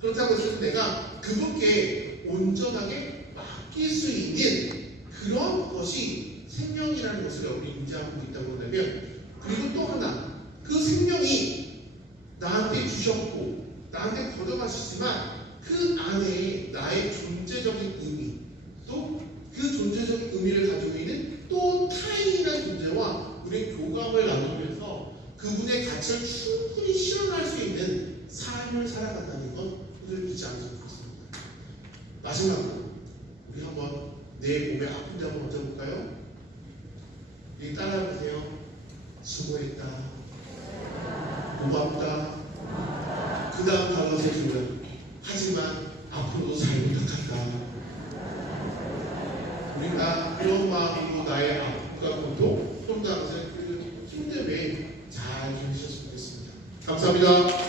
그렇다고 해서 내가 그분께 온전하게 맡길 수 있는 그런 것이 생명이라는 것을 여러분이 인지하고 있다고 한다면 그리고 또 하나 그 생명이 나한테 주셨고 나한테 걷어가시지만 그 안에 나의 존재적인 의미 또 그 존재적인 의미를 가지고 있는 또 타인이라는 존재와 우리 교감을 나누면서 그분의 가치를 충분히 실현할 수 있는 삶을 살아간다는 것을 잊지 않으셨으면 좋겠습니다. 마지막으로 우리 한번 내 몸에 아픈 데 한번 얹어볼까요? 우리 따라해보세요. 수고했다. 고맙다. 그 다음 단어 세주는 하지만 앞으로도 잘 부탁한다. 우리가 이런 마음이고 나의 아픔과 고통, 좀 더 힘듦에 잘 견디셨으면 좋겠습니다. 감사합니다.